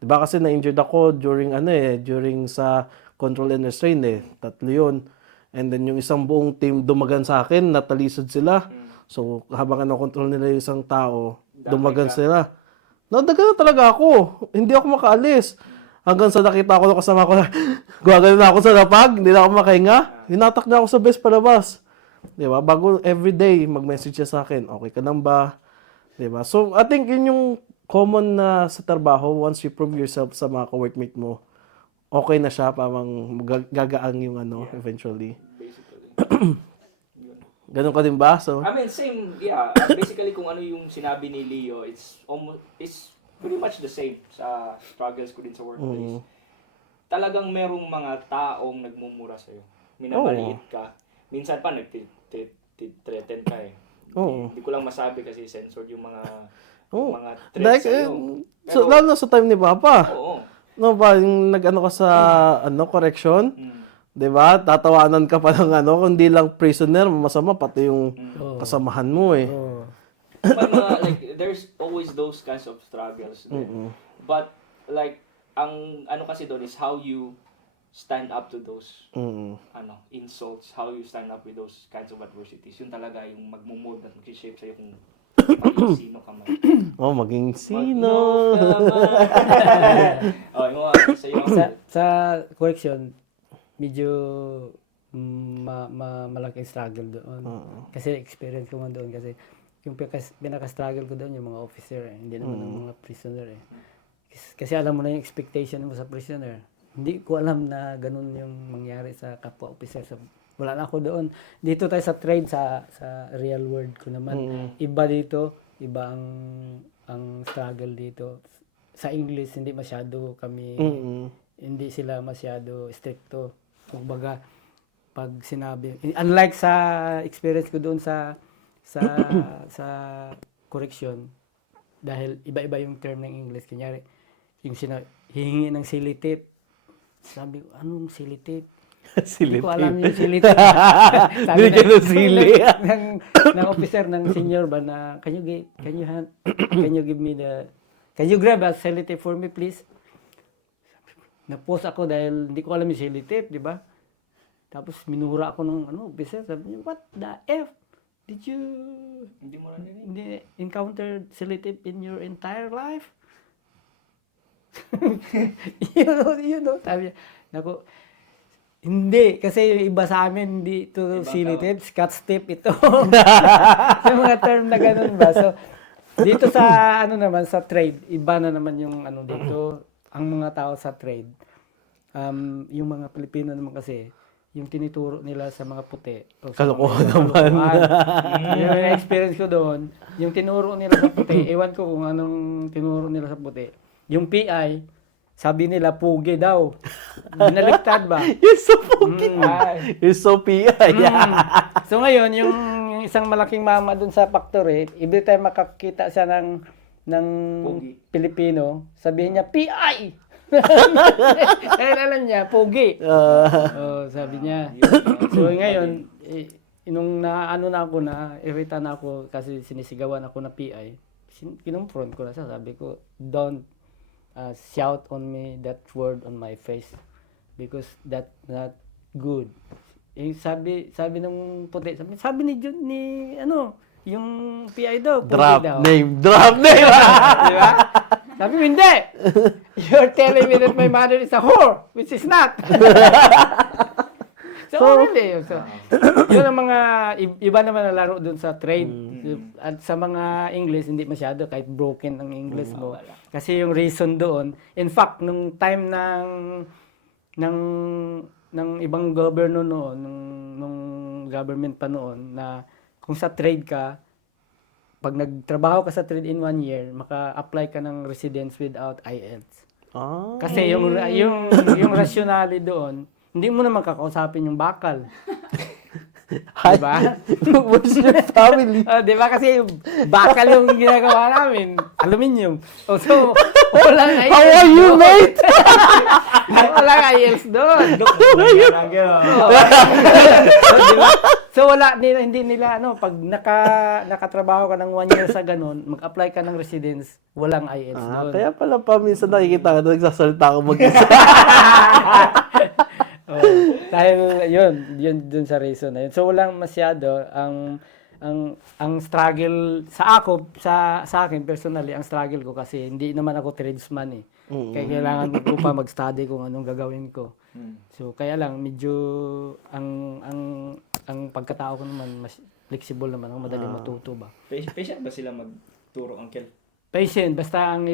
Di ba? Kasi na-injured ako during sa control and restraint 3 yun. And then yung isang buong team dumagan sa akin, natalisod sila. So, habang control nila yung isang tao, dumagan sila. Nadagan na talaga ako. Hindi ako makaalis. Hanggang sa nakita ko ng kasama ko na gumagano na ako sa lapag, hindi na ako makahinga. Hinatak na ako sa best palabas. Di ba? Bago everyday, mag-message siya sa akin, "Okay ka lang ba?" Di ba? So, I think yun yung common na sa trabaho. Once you prove yourself sa mga ka-workmate mo, okay na siya, parang gagaang yung eventually. Basically. Ganun ka din ba? So, I mean, same, yeah. Basically, kung ano yung sinabi ni Leo, it's pretty much the same sa struggles ko din sa workplace. Talagang merong mga taong nagmumura sa'yo. Minamaliit ka. Minsan pa, nag-threaten ka eh. Oo. Hindi ko lang masabi kasi censored yung mga threats like, sa'yo. so, lalo na sa time ni Papa. Oo. No ba, yung nag-ano ka sa, correction? Di ba? Tatawanan ka pa ng kundi lang prisoner, masama, pati yung kasamahan mo eh. Oh. Like, there's always those kinds of struggles. But, like, ang kasi doon is how you stand up to those insults, how you stand up with those kinds of adversities. Yun talaga yung magmumold at mag-shape sa'yo kung maging sino ka man. Oh, maging sino? Yung mga sa'yo. Sa correction, medyo malaking struggle doon. Kasi experience ko man doon kasi yung pinaka-struggle ko doon yung mga officer hindi naman ang mga prisoner eh. Kasi alam mo na yung expectation mo sa prisoner. hindi ko alam na ganun yung mangyari sa kapwa officer. Wala na ako doon. Dito tayo sa trade, sa real world ko naman. Iba dito, iba ang struggle dito. Sa English, hindi masyado kami, hindi sila masyado stricto. Kumbaga, pag sinabi, unlike sa experience ko doon sa correction, dahil iba-iba yung term ng English. Kunyari, yung hihingi ng silitip. Sabi ko, anong silitip? Hindi ko alam yung silitip. Sabi ng officer, ng senior ba na, can you give me can you grab a silitip for me, please? Na-pause ako dahil hindi ko alam yung silitip, di ba? Tapos minura ako ng officer. Sabi niya, what the F? Did you encounter silitip in your entire life? you know, sabi niya, naku, hindi, kasi yung iba sa amin, hindi ito silitip, scotch tape ito. Yung mga term na ganun ba? So, dito sa, naman, sa trade, iba na naman yung, dito, ang mga tao sa trade. Yung mga Pilipino naman kasi, yung tinituro nila sa mga puti. Kalokohan naman. Yung experience ko doon, yung tinuro nila sa puti, ewan ko kung anong tinuro nila sa puti. Yung PI, sabi nila, pugi daw. Binaliktad ba? You're so fucking You're so PI. So ngayon, yung isang malaking mama dun sa factory, every time makakita siya ng Pilipino, sabihin niya, PI! Dahil alam niya, pugi. Sabi niya. So ngayon, nung irita na ako kasi sinisigawan ako na PI, kinumfront ko na siya. Sabi ko, don't shout on me that word on my face because that's not good. Sabi ng puti, sabi ni John, yung PI daw, Drop daw. name. Di ba? Sabi mo, hindi. You're telling me that my mother is a whore, which is not. Really. So, yun ang mga, iba naman na laro dun sa trade. At sa mga English, hindi masyado, kahit broken ang English mo. Kasi yung reason doon, in fact, nung time ng ibang governor noon, nung government pa noon, na kung sa trade ka, pag nagtrabaho ka sa trade in 1 year, maka-apply ka ng residence without IELTS. Kasi yung rationale doon, hindi mo naman kakausapin yung bakal. Diba? What's your family? Diba? Kasi bakal yung ginagawa namin. Aluminium. So, walang IELTS. How are you, mate? Walang IELTS doon. So, hindi nila, pag nakatrabaho ka ng 1 year sa ganun, mag-apply ka ng residence, walang IELTS doon. Kaya pala minsan nakikita ka na nagsasalita ako mag-isa. Dahil yun dun sa reason na yun. So walang masyado ang struggle sa akin personally, ang struggle ko kasi hindi naman ako tradesman eh. Kaya kailangan ko pa mag-study kung anong gagawin ko. So kaya lang medyo ang pagkatao ko naman mas flexible naman ako, madali matuto ba. Patient ba sila magturo, Uncle? Patient, basta ang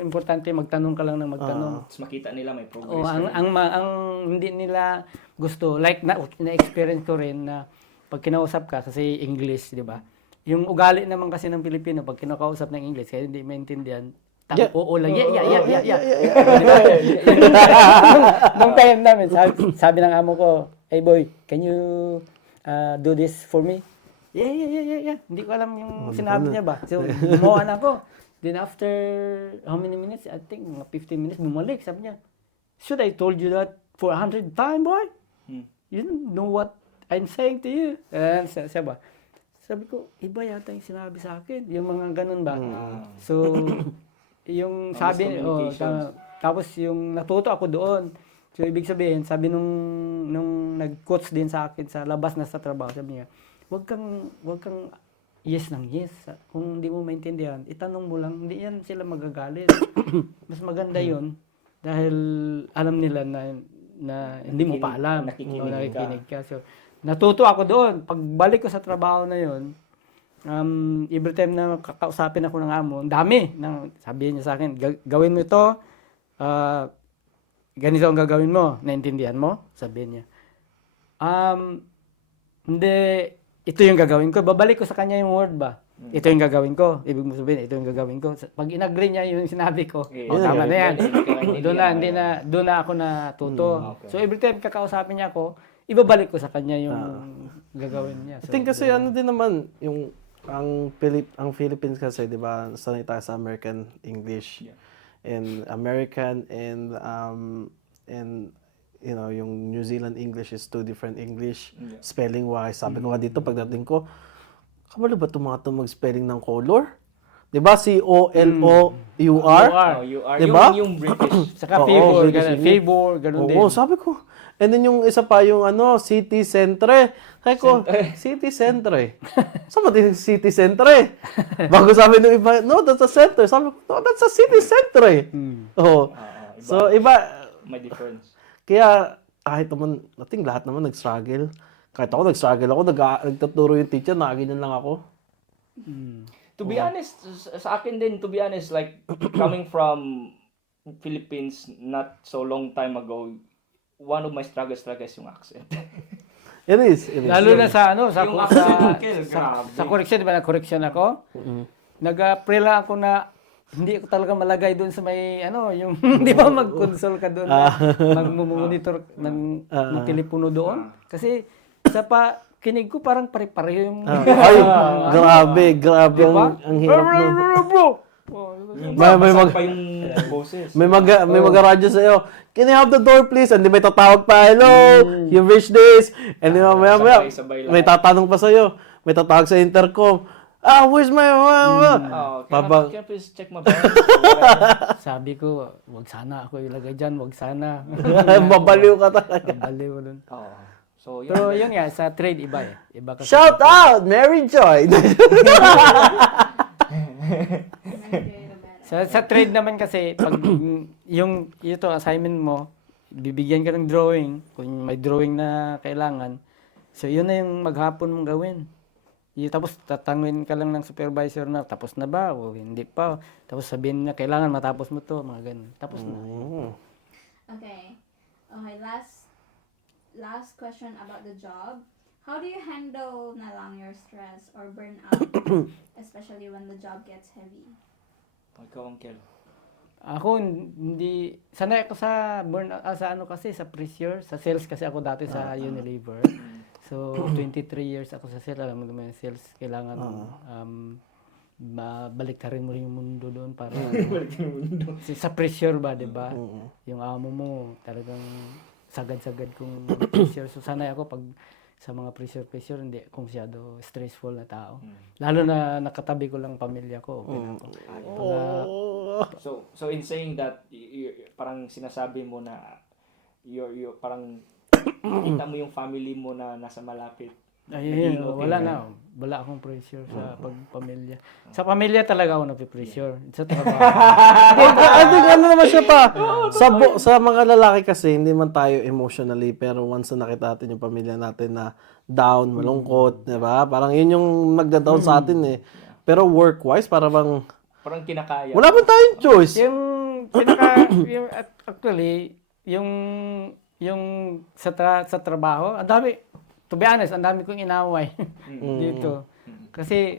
importante magtanong ka lang ng magtanong. Tapos makita nila may progress. Ang hindi nila gusto, like na-experience ko rin na pag kinausap ka kasi English, di ba? Yung ugali naman kasi ng Pilipino pag kinakausap ng English kaya hindi maintindihan. Oo lang. Yeah. Nung time namin, sabi ng amo ko, "Hey boy, can you do this for me?" Yeah. Hindi ko alam yung sinabi niya ba. So, gumawa na ako. Then after how many minutes? I think mga 15 minutes, bumalik. Sabi niya, should I told you that for 100 times, boy? You don't know what I'm saying to you. Sabi ko, iba yata yung sinabi sa akin. Yung mga ganun ba? So, yung sabi, tapos yung natuto ako doon. So, ibig sabihin, sabi nung nag-coach din sa akin sa labas na sa trabaho, sabi niya, Wag kang yes ng yes. Kung hindi mo maintindihan, itanong mo lang, hindi yan sila magagalit. Mas maganda 'yon dahil alam nila na hindi mo pa alam. Nakikinig ka. So, natuto ako doon. Pagbalik ko sa trabaho na 'yon, every time na kakausapin ako ng amo, ang dami. Sabihin niya sa akin, gawin mo ito, ganito ang gagawin mo. Naintindihan mo? Sabi niya. Hindi, ito yung gagawin ko. Babalik ko sa kanya yung word ba? Ito yung gagawin ko. Ibig mo sabihin, ito yung gagawin ko. Pag in-agree niya yung sinabi ko, Okay. tama na yan. Doon na, Hindi doon na ako natuto. okay. So every time kakausapin niya ako, ibabalik ko sa kanya yung gagawin niya. I think kasi ano din naman, yung ang Philippines kasi, di ba, sanay tayo sa American English. Yeah. And American and you know, yung New Zealand English is two different English. Yeah. Spelling wise, sabi ko nga dito pagdating ko, kabalo ba itong mga itong mag-spelling ng color? Di ba? C-O-L-O-U-R? Oh, you are. Diba? Yung British. Saka Oo, favor, British ganun, English. favor, ganun din. Oo, sabi ko. And then yung isa pa, yung ano, city centre. Sabi ko, city centre. Saan ba din city centre? Bago sabi ng iba, no, that's a center. Sabi ko, no, that's a city centre. Oo. Iba. So, iba. May difference. Kaya, kahit naman, nating lahat naman nag-struggle. Kahit ako nag-struggle ako, nagtuturo yung teacher, nakaganyan lang ako. To be honest, sa akin din, to be honest, like, coming from Philippines not so long time ago, one of my struggles is yung accent. It is. Lalo na sa ano, sa Yung sa, accent, grabe. sa correction, di ba na-correction ako? Nag-pray lang ako na hindi ko talaga malagay doon sa may ano, yung di ba mag-console ka doon, mag-monitor ng telepono doon. Kasi sa kinig ko parang pare-pareho yung Ay, grabe ang hirap nun. May Pa yung boses. May mag-radyo sa iyo. Can you have the door please? And di may tatawag pa, hello, you wish this. And di maya, Sabay-sabay may lahat. tatanong pa sa iyo. May tatawag sa intercom. Where's my... Oh, Pabang- can I please check my bag? Sabi ko, wag sana ako ilagay dyan, wag sana. Babaliw ka talaga. Baliw doon. Oh. So, yun. Pero yun nga, sa trade iba eh. Iba kasi. Shout out, Mary Joy. Sa trade naman kasi, pag yung ito assignment mo, bibigyan ka ng drawing, kung may drawing na kailangan, so yun na yung maghapon mong gawin. Tapos tatanungin ka lang ng supervisor na tapos na ba o hindi pa. Tapos sabihin niya kailangan matapos mo to, mga ganun. Tapos na. Okay. Okay, last question about the job. How do you handle na lang your stress or burnout, especially when the job gets heavy? Ikaw, Uncle. Ako hindi sanay ako sa burnout sa ano kasi sa pressure, sa sales kasi ako dati sa Unilever. So 23 years ako sa sales, alam mo naman yung sales kailangan baliktarin mo rin yung mundo doon para sa pressure ba, 'di ba? Yung amo mo talagang sagad-sagad kung pressure. So sanay ako pag sa mga pressure hindi ako masyado stressful na tao. Lalo na nakatabi ko lang pamilya ko. Okay na ako. So in saying that, parang sinasabi mo na you're parang kita mo yung family mo na nasa malapit. Ayun, wala akong pressure sa pagpamilya. Sa pamilya talaga ako napipressure. Sa trabaho. I think ano naman siya pa. Sa mga lalaki kasi, hindi man tayo emotionally, pero once na nakita natin yung pamilya natin na down, malungkot, di ba? Parang yun yung nagda-down sa atin eh. Pero work-wise, parang Kinakaya. wala pa tayong choice. Actually, yung sa trabaho, ang dami, to be honest, ang dami kong inaway dito. Kasi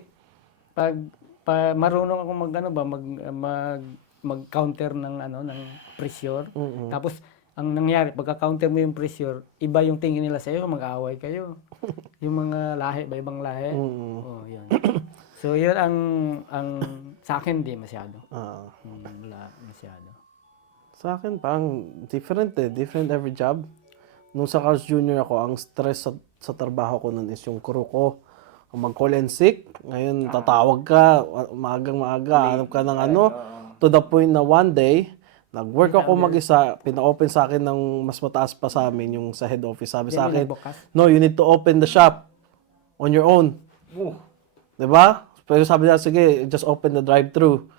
pag marunong ako mag-counter ng pressure. Tapos ang nangyari pagka-counter mo yung pressure, iba yung tingin nila sa iyo, mag-aaway kayo. Yung mga lahi, ibang lahi. Oh, yun. So yun ang sa akin di masyado. Wala masyado. Sa akin, parang different every job. Nung sa Carl's Jr. ako, ang stress sa trabaho ko nun is yung crew ko. Mag-call and sick. Ngayon, tatawag ka, maaga, hanap ka ng to the point na one day, nag-work ako mag-isa, pina-open sa akin ng mas mataas pa sa amin, yung sa head office. Sabi sa akin, no, you need to open the shop on your own. Diba? Pero sabi niya, sige, just open the drive-thru.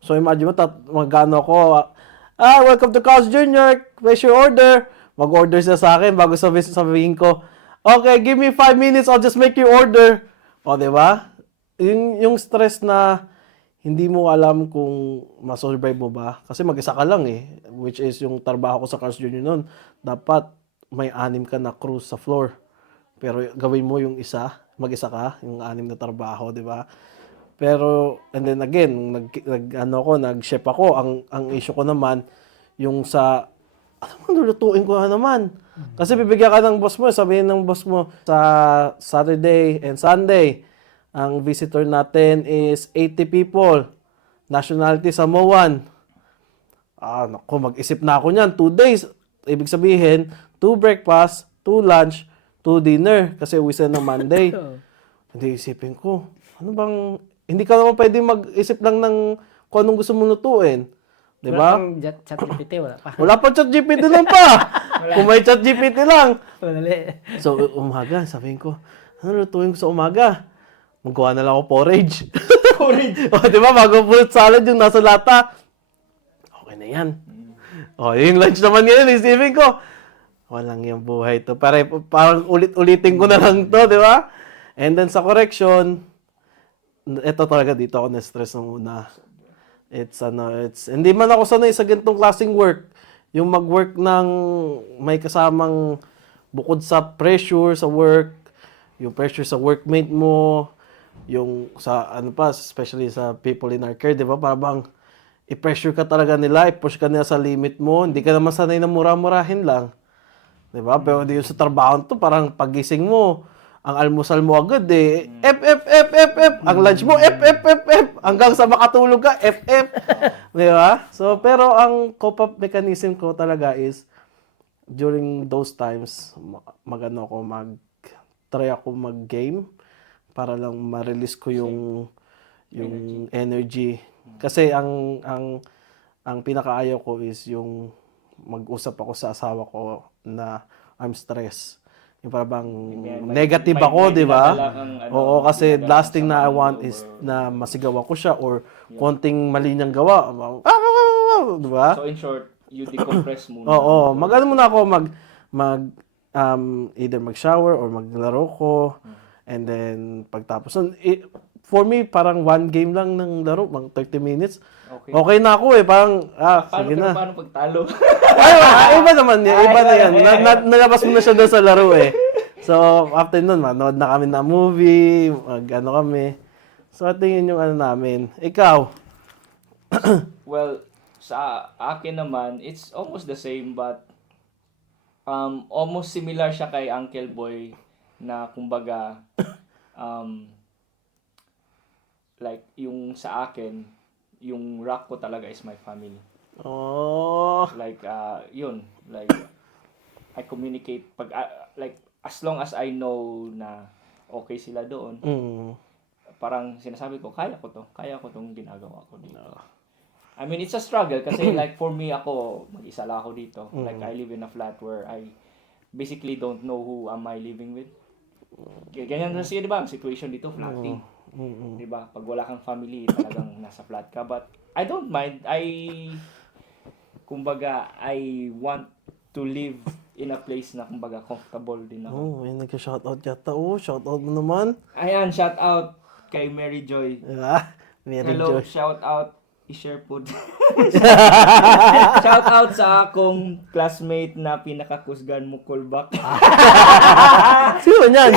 So imagine mo, magano ako, welcome to Carl's Jr., place your order. Mag-order siya sa akin bago sabihin ko, okay, give me 5 minutes, I'll just make your order. O, di ba? Yung stress na hindi mo alam kung masurvive mo ba. Kasi mag-isa ka lang eh. Which is yung trabaho ko sa Cars Junior noon. Dapat may 6 ka na crew sa floor. Pero gawin mo yung isa, mag-isa ka, yung 6 na trabaho, di ba? Pero, and then again, nag-chef ako. Ang issue ko naman, yung sa, ano man, lulutuin ko na naman. Kasi bibigyan ka ng boss mo, sabihin ng boss mo, sa Saturday and Sunday, ang visitor natin is 80 people. Nationality Samoan. Naku, mag-isip na ako niyan. 2 days. Ibig sabihin, 2 breakfast, 2 lunch, 2 dinner. Kasi uwi sila ng Monday. Hindi isipin ko, ano bang, hindi ka naman pwede mag-isip lang ng kung anong gusto mong lutuin. Di ba? Wala pang chat GPT, wala pa. Wala pa chat GPT lang pa. Kung may chat GPT lang. Wala. So, umaga, sabihin ko, ano lutuin ko sa umaga? Magawa na lang ako porridge. Porridge? O, di ba? Bago fruit salad yung nasa lata. Okay na yan. O, yung lunch naman ngayon, isipin ko, walang yung buhay to. Parang ulit-ulitin ko na lang to, di ba? And then sa correction, ito talaga dito ako na-stress ng una. Hindi man ako sanay sa ganitong klaseng work. Yung mag-work ng may kasamang bukod sa pressure sa work, yung pressure sa workmate mo, yung sa especially sa people in our care, di ba? Para bang i-pressure ka talaga nila, i-push ka nila sa limit mo, hindi ka naman sanay na mura-murahin lang. Di ba? Pero di yung sa trabaho to, parang pagising mo, ang almusal mo agad eh, F. Ang lunch mo, F. Hanggang sa makatulog ka, F. Di ba? So, pero ang cope-up mechanism ko talaga is, during those times, try ako mag-game para lang ma-release ko yung energy. Kasi ang pinakaayaw ko is yung mag-usap ako sa asawa ko na I'm stressed. Yung parang negative ako, di ba? Oo, kasi last thing na I want is na masigawan ko siya or konting mali niyang gawa. Di ba? So in short, you decompress muna. Oo, muna ako either mag-shower or maglaro ko. And then, pagtapos, for me, parang 1 game lang ng laro, 30 minutes. Okay na ako eh, parang, sige na. Paano pagtalo? Iba naman yan, iba na yan. Nalabas mo na siya doon sa laro eh. So, after nun, manood na kami na movie, kami. So, tingin yung namin. Ikaw? Well, sa akin naman, it's almost the same but almost similar siya kay Uncle Boy na kumbaga like yung sa akin, yung rock ko talaga is my family. Oh. Like yun, like I communicate like as long as I know na okay sila doon. Parang sinasabi ko, kaya ko tong ginagawa ko dito. I mean, it's a struggle kasi like for me ako, mag-isa lang ako dito. Like I live in a flat where I basically don't know who am I living with. Ganyan na siya, di ba? Ang situation dito, flatting. Di ba? Pag wala kang family, talagang nasa flat ka. But I don't mind. Kumbaga, I want to live in a place na kumbaga comfortable din ako. May nagka-shoutout yata. Shoutout mo naman. Ayan, shout out kay Mary Joy. Hello, shout out i-share food. Shout out sa akong classmate na pinakakusgan mo Kulbak. Sino yan?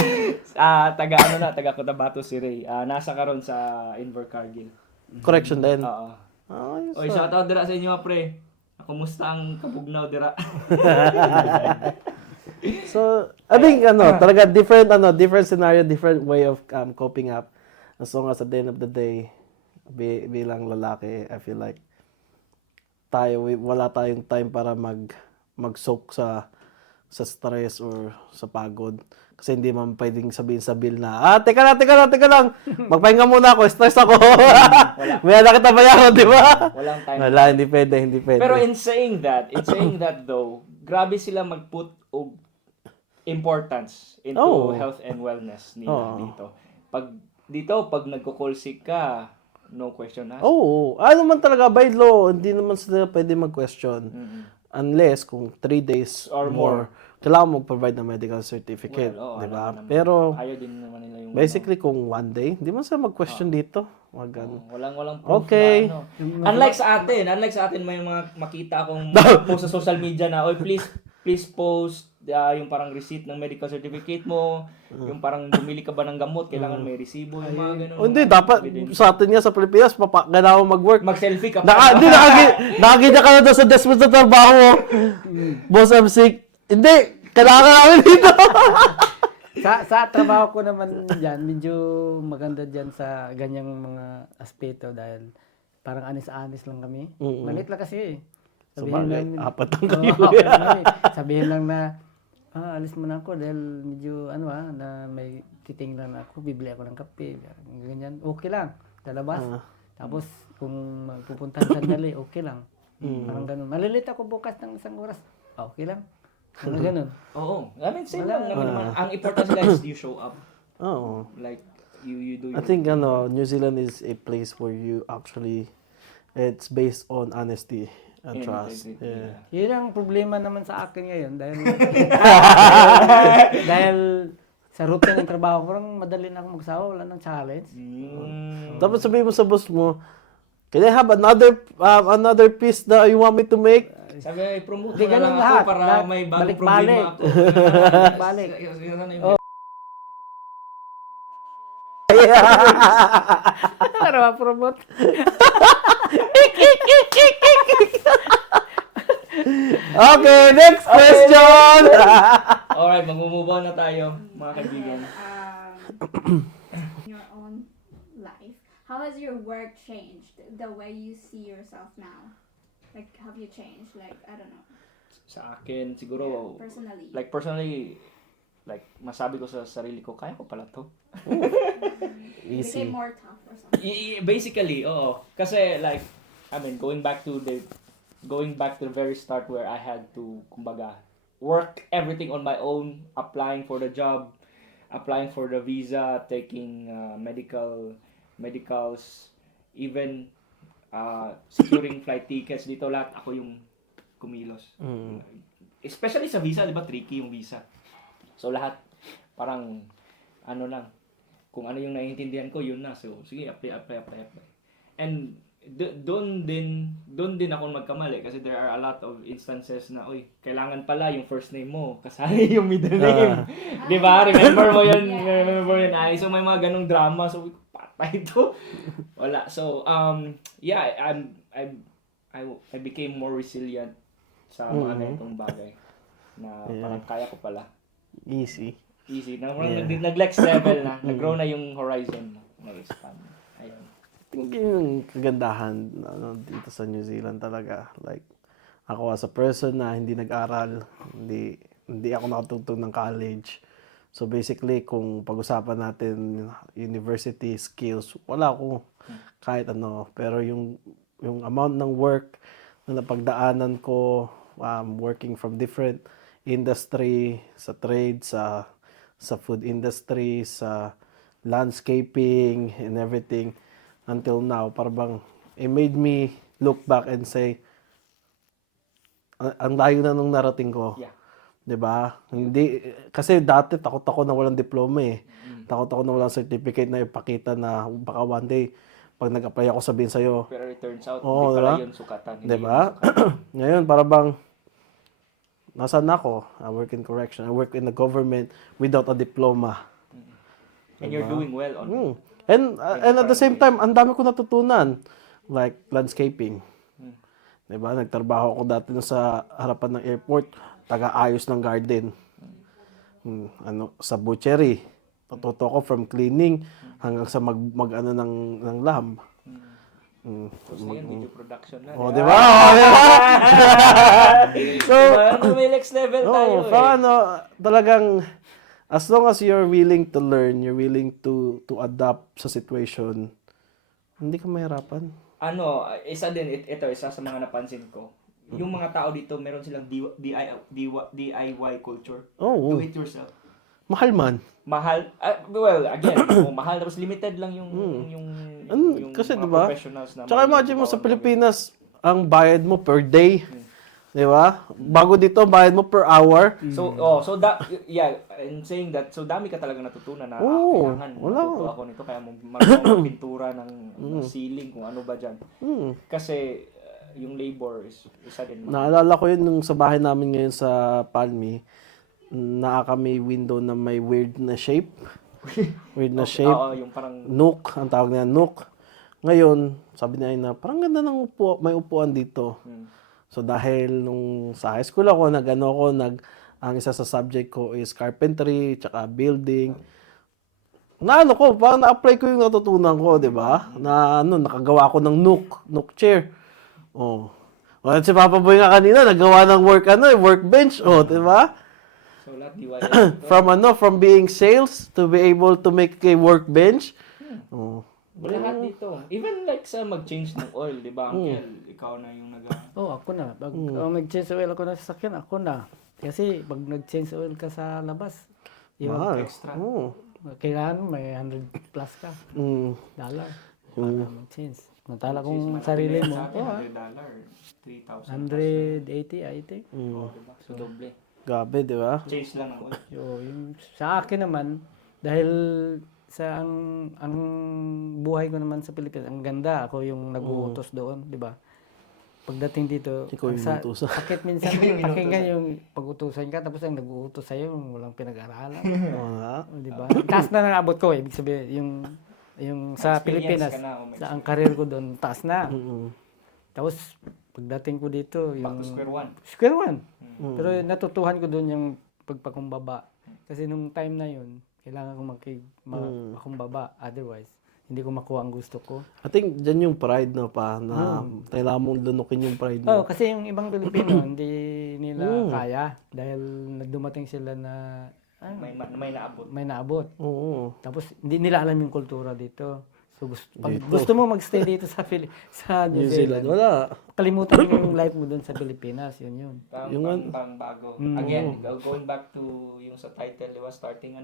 Taga Cotabato si Ray. Nasa karon sa Invercargill. Correction din. Oo. Oy, shout out dira sa inyo, pre. Kumusta ang kabugnaw dira? So, I think talaga different scenario, different way of coping up. As long as at the end of the day, bilang lalaki, I feel like wala tayong time para mag-soak sa stress or sa pagod. Kasi hindi man pwedeng sabihin sa bill na, teka lang, magpahinga muna ako, stress ako. May na kita bayaran, di ba? Walang time. Wala, hindi pwede. Pero in saying that though, grabe sila mag-put og importance into health and wellness nila dito. Pag nagko-call sick ka, no question asked. Ano man talaga, by law, hindi naman sila pwede mag-question. Unless kung 3 days or more, kailangan mo provide ng medical certificate, di ba? Pero ayaw din naman nila yung yung Basically, kung one day, hindi mo sa mag-question dito. Wag ano, ano. walang proof Okay. na ano. Unlike sa atin may mga makita akong post sa social media na, oy please post yung parang receipt ng medical certificate mo, yung parang bumili ka ba ng gamot, kailangan may resibo, yung mga ganun. O, hindi, dapat sa atin nga sa Pilipinas, kailangan mag-work. Mag-selfie ka Hindi, nakakita ka na doon sa desk mo sa trabaho mo. Boss, I'm sick. Hindi, kailangan namin dito. Sa trabaho ko naman diyan, medyo maganda diyan sa ganyang mga aspeto dahil parang anis-anis lang kami. Malit lang kasi. Sabagay, apat lang Oo, kayo. apat lang kami. Sabihin lang na, alis mo na ako dahil medyo na may titingnan ako, bibili ako ng kape, ganyan. Okay lang, lalabas. Tapos kung magpupuntahan sandali, okay lang. Parang ganun. Malilit ako bukas ng 1 oras. Okay lang. Parang ganun. Oo. I mean, same lang naman. Ang important sila is you show up. Oo. Like, you do I think New Zealand is a place where you actually, it's based on honesty and trust. Yeah. Yun ang problema naman sa akin ngayon dahil dahil sa routine ng trabaho ko, parang madali na ako magsawa, wala nang challenge. Tapos sabihin mo sa boss mo, can I have another piece that you want me to make? Sabi, i-promote mo Di na lang ganun ako lahat. para may bagong Balik-balik. problema ako. Balik. Para ma-promote. Okay, next question! Alright, mag-move on na tayo, mga kaibigan. In your own life, how has your work changed? The way you see yourself now? Like, have you changed? Like, I don't know. Sa akin, siguro, Personally. like, masabi ko sa sarili ko, kaya ko pala to. You Easy. became more tough or something. Basically, oo. Kasi, like, I mean, going back to the very start where I had to, kumbaga, work everything on my own, applying for the job, applying for the visa, taking medicals, even securing flight tickets. Dito lahat ako yung kumilos. Especially sa visa, di ba, tricky yung visa. So lahat, parang, kung ano yung naiintindihan ko, yun na. So, sige, apply. And, doon din ako magkamali kasi there are a lot of instances na, kailangan pala yung first name mo, kasali yung middle name. Di ba? Remember mo yun? So, may mga ganong drama. So, patay to. Wala. So, yeah, I became more resilient sa mga ganitong bagay na parang kaya ko pala. Easy. Nag-next level na. Nag-grow na yung horizon mo. Nag-expand. Ayun. Yung kagandahan dito sa New Zealand talaga. Like, ako as a person na hindi nag-aral, hindi ako nakatugtog ng college. So basically, kung pag-usapan natin university skills, wala ako kahit ano. Pero yung amount ng work na napagdaanan ko, working from different industry, sa trade, sa food industry, sa landscaping and everything until now, parang it made me look back and say, ang layo na nung narating ko. Yeah. 'Di ba? Hindi kasi dati takot ako na walang diploma eh. Takot ako na walang certificate na ipakita na baka one day pag nag-apply ako sabihin sa'yo. Pero it turns out, Oo, hindi pala diba? yun sukatan. Di ba? Ngayon, para bang, nasaan ako? I work in correction. I work in the government without a diploma. And you're doing well on it. And at the same time, ang dami ko natutunan. Like, landscaping. Di ba? Nagtrabaho ako dati sa harapan ng airport, taga-ayos ng garden. Sa butchery. Natuto ko from cleaning hanggang sa mag-ano ng lamb. Tapos na yun, video production na. Oh, di ba? So, may next level tayo eh. Paano, talagang, as long as you're willing to learn, you're willing to adapt sa situation, hindi ka mahirapan. Isa sa mga napansin ko. Yung mga tao dito, meron silang DIY culture. Oh, Do it yourself. mahal man. Mahal, again, mahal tapos limited lang yung Kasi mga diba? professionals na. Tsaka imagine mo sa Pilipinas, ang bayad mo per day, Di ba? Bago dito, bayad mo per hour. So that, yeah, and saying that, so dami ka talaga natutunan na Oo, kailangan wala. matuto ako nito, kaya marunong pintura ng ceiling, kung ano ba dyan. Hmm. Kasi yung labor is isa din. Naalala ko yun nung sa bahay namin ngayon sa Palmi, kami window na may weird na shape. Weird na shape. Oo, yung parang, Nook, ang tawag niya, nook. Ngayon, sabi niya na, parang ganda ng may upuan dito. So dahil nung sa high school ako, ang isa sa subject ko is carpentry, tsaka building. Parang na-apply ko yung natutunan ko, di ba? Nakagawa ko ng nook chair. Oh. O, si Papa Boy nga kanina, nagawa ng workbench, di ba? so lahat DIY. From being sales to be able to make a workbench. Oh. Lahat dito. Even like sa mag-change ng oil, di ba, Uncle? Ikaw na yung Ako na. Pag nag-change oil ako na sa sasakyan, ako na. Kasi pag nag-change oil ka sa labas, yung Mahal. extra. Oh. kailangan may 100 plus ka Mm. dollar para mag-change. Natala kong sarili mo. Sa akin, Oo, $100, 3,000. 180, I think. Diba? So, doble. Gabi, di ba? Change lang ang oil. Yung sa akin naman, dahil sa ang buhay ko naman sa Pilipinas, ang ganda. Ako yung nag-uutos doon, di ba? Pagdating dito, Ikaw yung inutusan. sakit minsan pakinggan yung pag-utusan ka, tapos ang nag-uutos sa'yo, walang pinag-aralan. Wala. Di ba? Taas na ng abot ko, ibig sabihin, yung sa Experience Pilipinas, ka na, o may sa ang career ko doon, taas na. Mm. Tapos, pagdating ko dito, Back yung to square one. square one. Pero natutuhan ko doon yung pagpakumbaba. Kasi nung time na yun, kailangan ko makumbaba. Otherwise, hindi ko makuha ang gusto ko. I think dyan yung pride na kailangan mong lunukin yung pride mo. Kasi yung ibang Pilipino, hindi nila kaya. Dahil nagdumating sila na May naabot. may naabot. Oo. Tapos, hindi nila alam yung kultura dito. So, gusto mo magstay dito sa New New Zealand, Zealand, wala. kalimutan mo yung life mo doon sa Pilipinas. Yun. Pang bago. Again, going back to yung sa title, di ba? Starting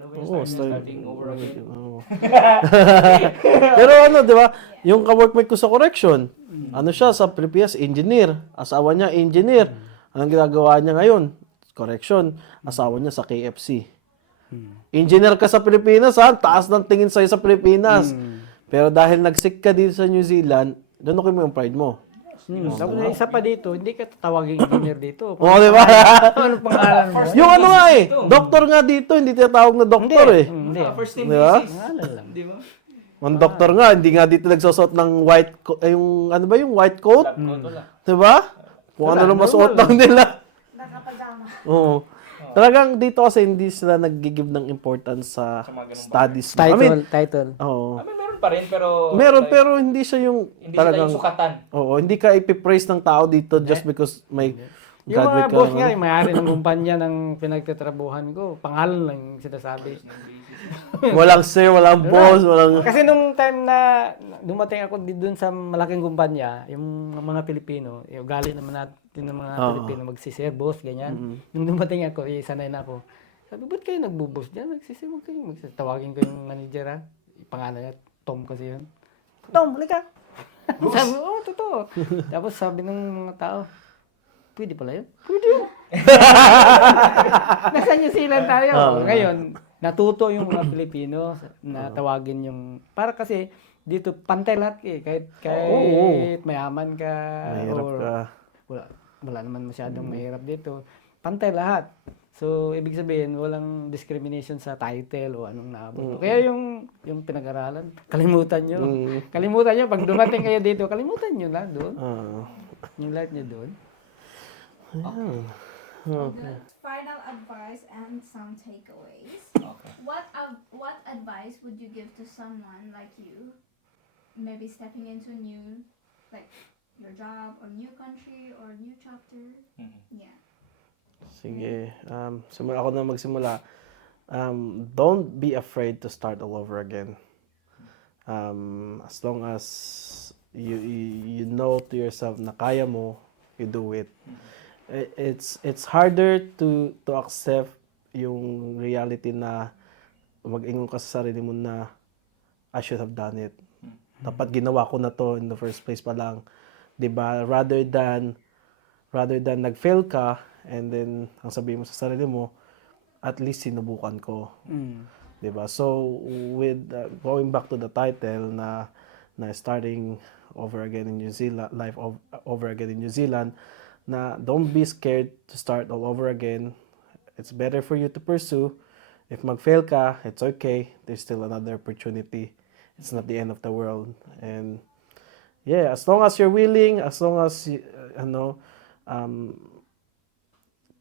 starting over again. Oo. Pero di ba? Yung ka-workmate ko sa correction, siya sa Pilipinas, engineer. Asawa niya, engineer. Anong ginagawa niya ngayon? Correction. Asawa niya sa KFC. Engineer ka sa Pilipinas, taas ng tingin sa'yo sa Pilipinas. Pero dahil nag-sick ka dito sa New Zealand, lunukin mo yung pride mo. Tapos isa pa dito, hindi ka tatawagin engineer dito. Oo, di ba? Ano pangalan mo? Yung doktor nga dito, hindi tinatawag na doktor eh. Hindi. First name Di ba? basis. Pangalan lang. Di ba? Ang doktor nga, hindi nga dito nagsusot ng white coat, yung white coat? Lab coat wala. Di ba? Kung ano lang masuot lang nila. Nakapagama. Oo. Talagang dito kasi hindi sila nag-give ng importance sa mga ganung studies. Title. Oo. Meron pa rin, pero... Meron, pero hindi siya yung Hindi sila talagang, yung sukatan. oo, hindi ka ipipraise ng tao dito just because may Yung graduate mga ka. boss nga, yung may-ari ng kumpanya ng pinagtatrabuhan ko, pangalan lang yung sinasabi. Walang sir, walang boss, walang... Kasi nung time na dumating ako doon sa malaking kumpanya, yung mga Pilipino, yung ugali naman natin ng mga Pilipino, magsisir, boss, ganyan. Nung dumating ako, sanay na ako. Sabi, ba't kayo nagbo-boss dyan? Magsisir, huwag kayo. Tawagin ko yung manager, pangalan niya, Tom kasi yun. Tom, halika. Sabi, totoo. Tapos sabi ng mga tao, pwede pala yun? Pwede yun. Nasa New Zealand tayo. Ngayon, natuto yung mga Pilipino na tawagin yung... Para kasi dito, pantay lahat eh. Kahit mayaman ka. Mahirap or ka. Wala naman masyadong mahirap dito. Pantay lahat. So, ibig sabihin, walang discrimination sa title o anong naabot. Kaya yung pinag-aralan, kalimutan nyo. Kalimutan nyo. Pag dumating kayo dito, kalimutan nyo na doon. Yung life nyo doon. Good. Final advice and some takeaways. Okay. What advice would you give to someone like you, maybe stepping into new, like your job or new country or new chapter? Yeah. Sige. Ako na magsimula. Don't be afraid to start all over again. As long as you know to yourself na kaya mo, you do it. It's harder to accept yung reality na mag-ingon ka sa sarili mo na I should have done it. Dapat ginawa ko na to in the first place pa lang. 'Di ba? Rather rather than nag-fail ka and then ang sabihin mo sa sarili mo, at least sinubukan ko. Mm. 'Di ba? So with going back to the title na starting over again in New Zealand, over again in New Zealand, na don't be scared to start all over again. It's better for you to pursue. If mag-fail ka, it's okay. There's still another opportunity. It's not the end of the world. And yeah, as long as you're willing, as long as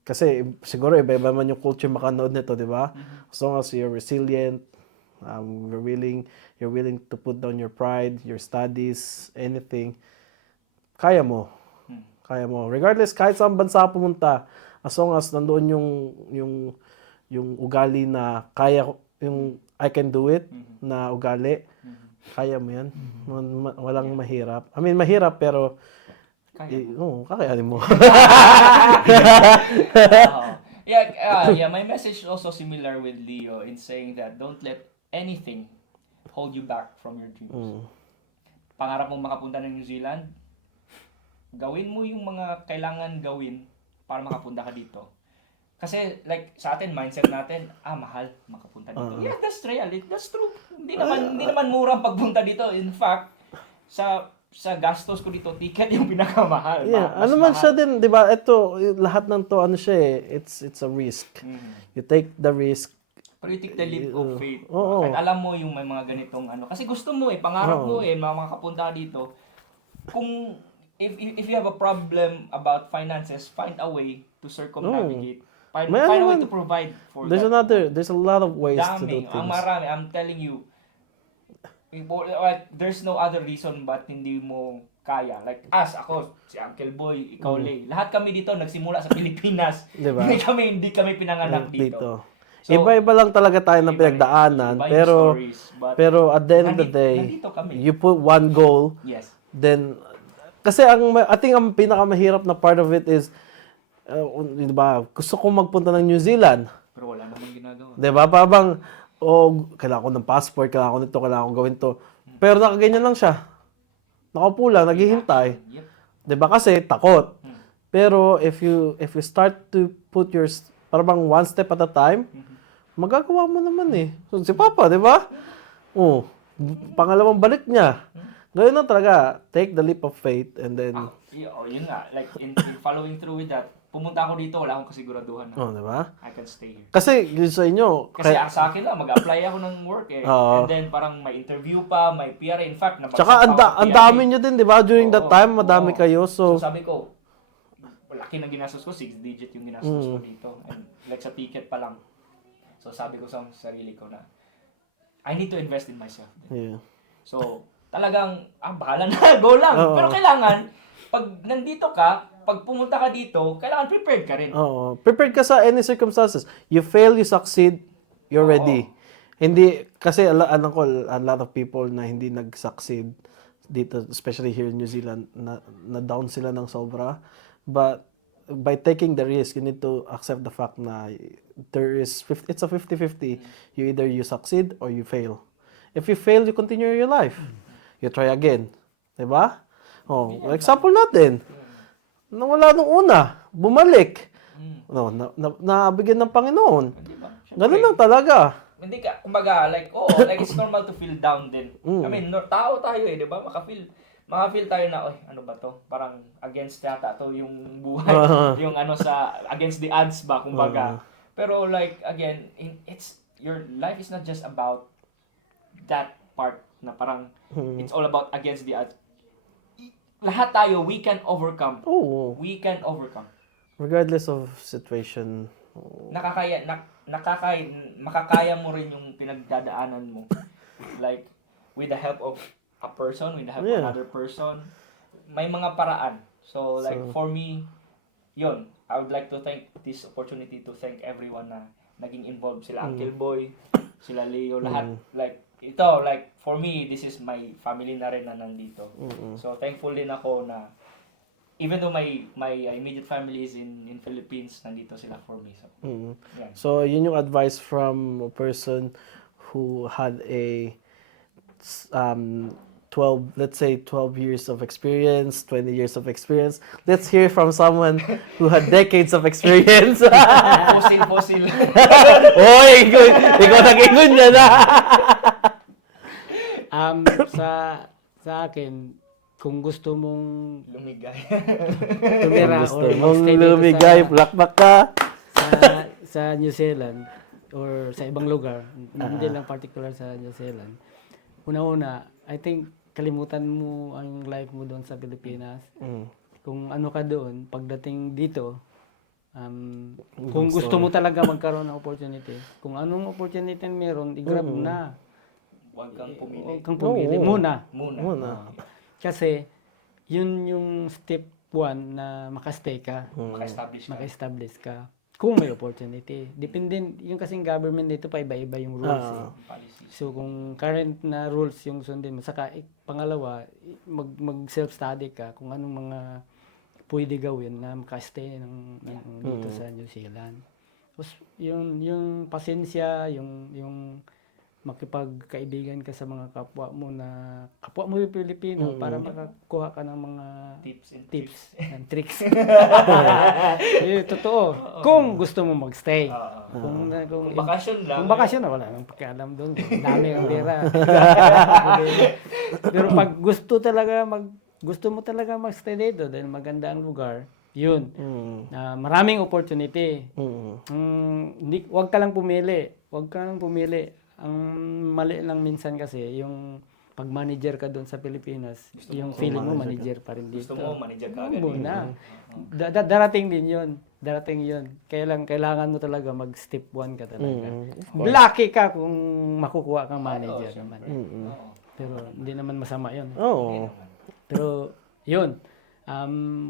kasi siguro iba-iba man yung culture makanood nito, di ba? As long as you're resilient, you're willing to put down your pride, your studies, anything, kaya mo. Kaya mo. Regardless, kahit saan bansa pumunta, as long as nandoon yung ugali na kaya, yung I can do it na ugali, kaya mo yan. Walang mahirap. I mean, mahirap pero kakayanin mo. Yeah, my message is also similar with Leo in saying that don't let anything hold you back from your dreams. Pangarap mong makapunta ng New Zealand, gawin mo yung mga kailangan gawin para makapunta ka dito. Kasi like sa atin, mindset natin, mahal makapunta dito. Yeah, that's real. That's true. Hindi naman murang pagpunta dito. In fact, sa gastos ko dito, ticket yung pinakamahal. Yeah, ano man siya din, 'di ba? Ito, lahat ng to ano siya eh, it's a risk. You take the risk. Pero you take the leap of faith. Oo. Kahit alam mo yung may mga ganitong ano. Kasi gusto mo pangarap mo makapunta dito. Kung if you have a problem about finances, find a way to circumnavigate. Find a way to provide for there's that. a lot of ways to do things. Ang marami, I'm telling you, there's no other reason but hindi mo kaya. Like ako, si Uncle Boy, ikaw Lay. Lahat kami dito nagsimula sa Pilipinas. Diba? Hindi kami pinanganak dito. So, iba-iba lang talaga tayo ng pinagdaanan, pero at the end of the day, you put one goal, then kasi I think ang pinakamahirap na part of it is diba, gusto kong magpunta ng New Zealand. Pero wala namang ginagawa. Diba? Parang kailangan ko ng passport, kailangan ko nito, kailangan ko gawin to. Pero nakaganyan lang siya. Nakaupo lang, naghihintay. Yep. 'Di ba? Kasi takot. Pero if you start to put parang one step at a time, magagawa mo naman eh. So, si Papa, 'di ba? Pangalawang balik niya. Gawin lang talaga. Take the leap of faith and then yun nga. Like in following through with that, pumunta ako dito, wala akong kasiguraduhan na 'di ba? I can stay here. Kasi yun sa inyo, Kasi sa akin lang, mag-apply ako ng work and then parang may interview pa, may PR. In fact, tsaka ang dami nyo din, di ba? During that time, madami kayo. So sabi ko, laki ng ginastos ko, 6-digit yung ginastos ko dito. And like sa ticket pa lang. So sabi ko sa sarili ko na, I need to invest in myself. Yeah. So talagang, bahala na, go lang. Pero kailangan, pag nandito ka, pag pumunta ka dito, kailangan prepared ka rin. Oo. Prepared ka sa any circumstances. You fail, you succeed, you're ready. Hindi, kasi alam ko, a lot of people na hindi nag-succeed dito, especially here in New Zealand, na down sila ng sobra. But by taking the risk, you need to accept the fact na it's a 50-50. You either you succeed or you fail. If you fail, you continue your life. You try again. Diba? Example natin. Nang wala nung una, bumalik. Nabigyan ng Panginoon. Ganun lang talaga. Hindi ka, kumbaga, like it's normal to feel down din. I mean, tao tayo di ba? Maka-feel tayo na, ano ba to? Parang against yata to yung buhay. Yung against the odds ba, kumbaga. Pero like, again, your life is not just about that part na parang, it's all about against the odds. Lahat tayo, we can overcome. We can overcome. Regardless of situation. Makakaya mo rin yung pinagdadaanan mo. Like, with the help of a person, with the help of another person, may mga paraan. So, like, for me, yun, I would like to take this opportunity to thank everyone na naging involved. Sila Uncle Boy, sila Leo, lahat. Like, ito, like, for me, this is my family na rin na nandito. So, thankful din ako na even though my immediate family is in Philippines, nandito sila for me. So, yeah. So, yun yung advice from a person who had a let's say 12 years of experience, 20 years of experience. Let's hear from someone who had decades of experience. Fossil. Oy, ikaw nag-ingon niya na. Sa akin, kung gusto mong Lumigay. tumira Gusto or mong magstay dito lumigay, plakpak ka. sa New Zealand or sa ibang lugar, hindi lang particular sa New Zealand. Una-una, I think kalimutan mo ang life mo doon sa Pilipinas. Kung ano ka doon, pagdating dito, kung gusto mo talaga magkaroon ng opportunity, kung anong opportunity meron, i-grab mo na. Huwag kang pumili. Huwag kang pumili muna. Muna. Kasi, yun yung step 1 na makastay ka, Maka-establish ka. maka-establish ka. Kung may opportunity. Depende, yung kasing government dito pa iba-iba yung rules. Policies. So, kung current na rules yung sundin mo, saka pangalawa, mag-self-study ka kung anong mga pwede gawin na makastay dito sa New Zealand. Tapos, yung pasensya, yung makipagkaibigan ka sa mga kapwa mo yung Pilipino para makakuha ka ng mga tips and tricks. Totoo. Kung gusto mo magstay. Kung Bakasyon lang. kung bakasyon na, wala nang pakialam doon. Dami ang pera. Pero pag gusto mo talaga magstay dito dahil maganda ang lugar, yun. Maraming opportunity. Huwag ka lang pumili. Ang mali lang minsan kasi, yung pag-manager ka doon sa Pilipinas, yung feeling mo manager pa rin dito. Gusto mo, manager ka agad. Muna. Darating din yun. Kailangan mo talaga mag-step 1 ka talaga. Lucky ka kung makukuha kang manager naman. Pero hindi naman masama yun. Oo. Pero yun.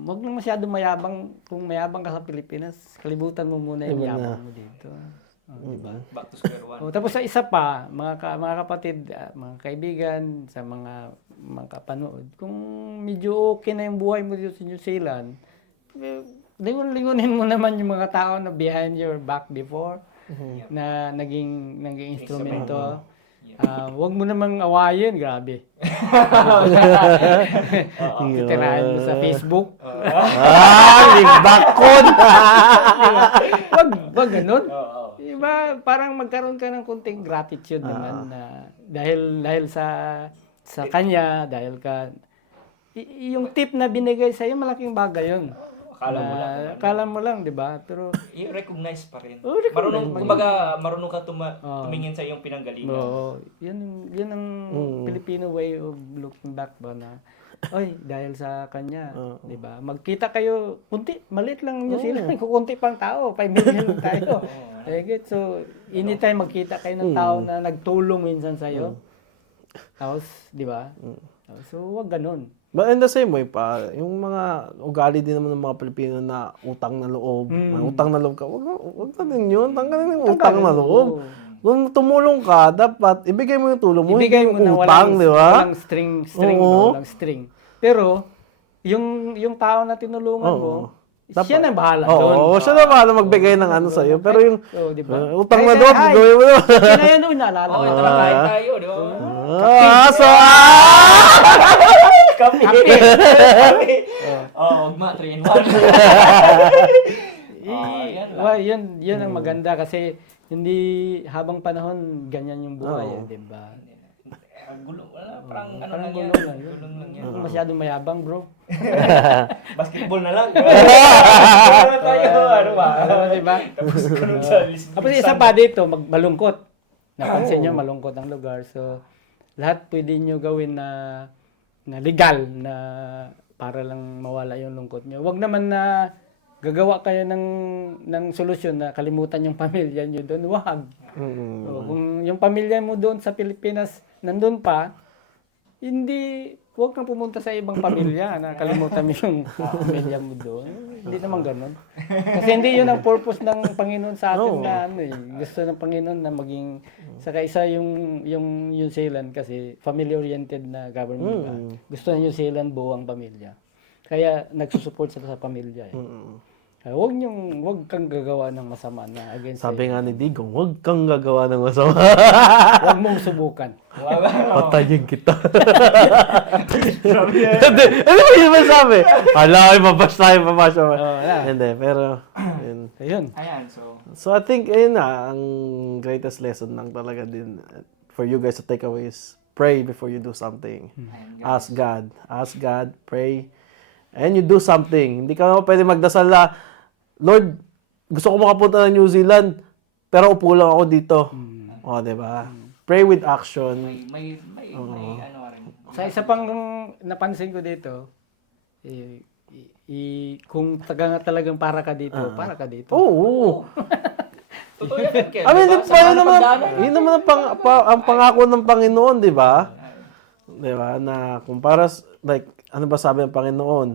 Wag nang masyado mayabang. Kung mayabang ka sa Pilipinas, kalibutan mo muna yung yabang mo dito. Diba? Back to square one. Tapos sa isa pa, mga kapatid, mga kaibigan, sa mga kapanood, kung medyo okay na yung buhay mo dito sa New Zealand, lingunin mo naman yung mga tao na behind your back before, na naging instrumento. Huwag mo namang awayin, grabe. Titirahin mo sa Facebook. Limbakon! Wag ganun. Diba, parang magkaroon ka ng konting gratitude naman na dahil sa kanya, dahil yung tip na binigay sa iyo, malaking bagay yun. Akala mo lang, di ba? Pero i-recognize pa rin. Recognize. Marunong ka tumingin sa iyong pinanggalingan. Yun ang Filipino way of looking back ba na, dahil sa kanya, di ba? Magkita kayo, maliit lang New Zealand, kunti pang tao, 5 million tayo. So, anytime magkita kayo ng tao na nagtulong minsan sa iyo. Tapos, di ba? So, wag ganun. But in the same way pa, yung mga ugali din naman ng mga Pilipino na utang na loob. May utang na loob ka, wag na din yun. Tanggalin yung utang na loob. Kung tumulong ka, dapat ibigay mo yung tulong mo. Ibigay mo na utang, di ba? walang string. Pero, yung tao na tinulungan mo, siya na bahala doon. Oo, siya na bahala magbigay ng ano sa'yo. Pero yung di ba? utang na loob, gawin mo yun. Kaya yan doon, naalala ko. Ito lang kain tayo, di ba? Kape. Ugma, 3 in 1. Yun ang maganda kasi hindi habang panahon ganyan yung buhay, di ba? Gulong, parang Gulong lang yan. Kung masyadong mayabang, bro. Basketball na lang. Ano tayo, ano ba? Di ba? Tapos isa pa dito, malungkot. Napansin nyo, malungkot ang lugar. So, lahat pwede nyo gawin na legal na para lang mawala yung lungkot nyo. Huwag naman na gagawa kayo ng solusyon na kalimutan yung pamilya nyo doon. Huwag. So, kung yung pamilya mo doon sa Pilipinas nandun pa, huwag kang pumunta sa ibang pamilya na kalimutan mo yung pamilya mo doon. Hindi naman ganun. Kasi hindi yun ang purpose ng Panginoon sa atin na gusto ng Panginoon na maging saka isa yung New Zealand kasi family-oriented na government. Gusto ng New Zealand buo ang pamilya. Kaya nagsusupport sila sa pamilya. Huwag kang gagawa ng masama na against Sabi sa'yo. nga ni Digong, huwag kang gagawa ng masama. Huwag mong subukan. Patayin kita. Hindi, ano ba yung masabi? Hala, ay mabash tayo, mabash. Wala. Hindi, pero, yun. Ayun. Ayan, so, So, I think, ayun na, ang greatest lesson lang talaga din for you guys to take away is pray before you do something. ayan, guys. Ask God, pray, and you do something. Hindi ka naman pwede magdasal na, Lord, gusto ko makapunta ng New Zealand, pero upo lang ako dito. O, diba? Pray with action. May ano rin. Sa isa pang napansin ko dito, kung talagang para ka dito, para ka dito. Oo. Totoo yan, Ken. I mean, diba? Sa paano mga naman, pagdaanan. yun naman ang pangako ng Panginoon, di ba? Di ba? Na kung para, like, ano ba sabi ng Panginoon?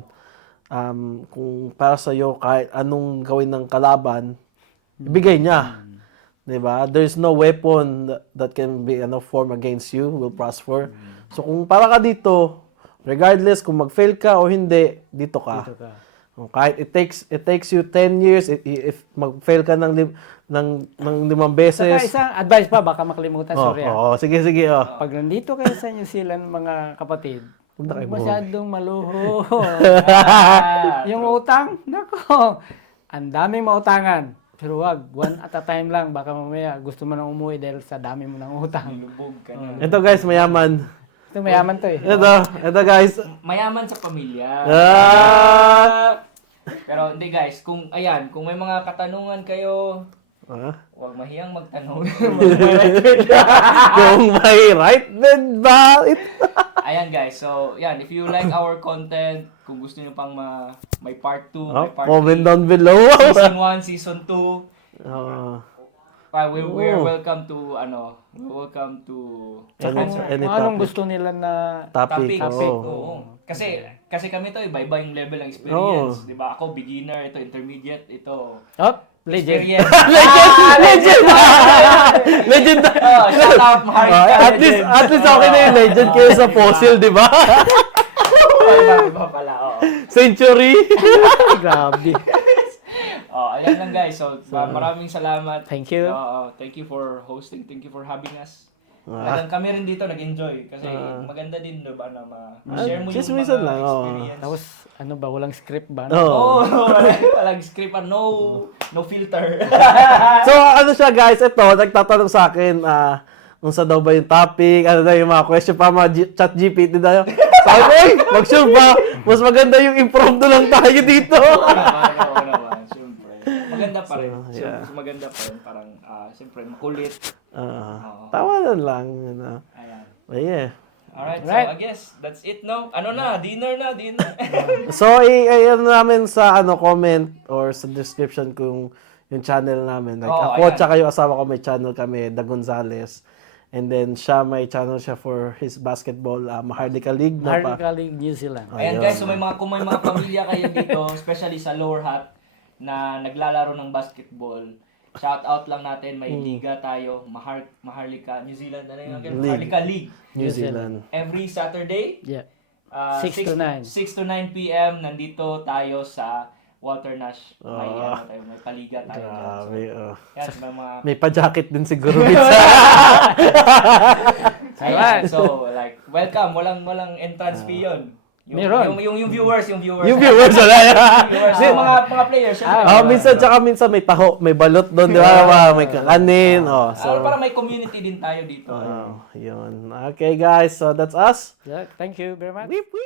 Kung para sa'yo, kahit anong gawin ng kalaban, ibigay niya. Di ba? There's no weapon that can be form against you will prosper. So, kung para ka dito, regardless kung mag-fail ka o hindi, dito ka. Dito ka. Kahit it takes you 10 years, if mag-fail ka ng 5 beses. Saka isang advice pa, baka makalimutan, sorry. Sige. Pag nandito kayo sa New Zealand, mga kapatid, Huwag na kayo huwag masyadong maluho. Yung Ah. utang, nako, ang daming mautangan. Pero wag, one at a time lang. Baka mamaya gusto mo nang umuwi dahil sa dami mo ng utang. Lubog ka na. Ito guys, mayaman. Ito mayaman to eh. Ito guys. Mayaman sa pamilya. Pero hindi guys, kung may mga katanungan kayo, huwag mahiyang magtanong. Kung may right then ba? Ayan guys, so yan, if you like our content, kung gusto niyo pang may part 2, may part Comment 3, down below. season 1, season 2, we're welcome to answer Any Kung anong topic. gusto nila na Topic. topic. oo. Oo. Kasi kami to iba-iba yung level ng experience, 'di ba? Ako beginner, ito intermediate, ito legend. experience. Legend! Shout out Maharlika. At least okay na yung legend kayo sa fossil, di ba? Iba pala, oo. Century. Grabe. Ayan lang guys. So, maraming salamat. Thank you. Thank you for hosting. Thank you for having us. Talagang kami rin dito nag-enjoy kasi maganda din, diba, na ma-share mo yung chismisan mga lang, oo. experience. Tapos, walang script ba? Oh. Walang script, no filter. So, ano siya guys, ito, nagtatanong sa akin, kung sa daw ba yung topic, ano daw yung mga question pa, mga chat GPT daw. Sabi ko, mag-sure ba? Mas maganda yung impromptu lang tayo dito. Oo naman, syempre. Maganda pa rin. So, yeah. Maganda pa rin. Parang, syempre, makulit. Tawanan lang. Ano. Ayan. But yeah. Alright, so Right. I guess that's it, no? Dinner na. So, i-ano namin sa comment or sa description kung yung channel namin. Like, ako ayan. tsaka yung asawa ko may channel kami, The Gonzales. And then, siya may channel siya for his basketball, Maharlika League. Maharlika League New Zealand. Ayan guys, so kung may mga pamilya kayo dito, especially sa Lower Hutt, na naglalaro ng basketball, shout out lang natin, may liga tayo, Maharlika, New Zealand, ano yung Maharlika League. New Zealand. Every Saturday, Yeah. 6 to 9. 6 to 9 p.m. nandito tayo sa Walter Nash. May paliga tayo dyan. Grabe, Yan, may mga... May pa-jacket din siguro. Mitch. Ayan, so, like, welcome. Walang entrance fee yun. Meron. Yung viewers. Yung viewers, wala yan. Viewers, yung mga players. Minsan may taho, may balot doon, di ba? May kakanin. So, para may community din tayo dito. Yun. Okay, guys. So, that's us. Yeah, thank you very much. Weep, weep.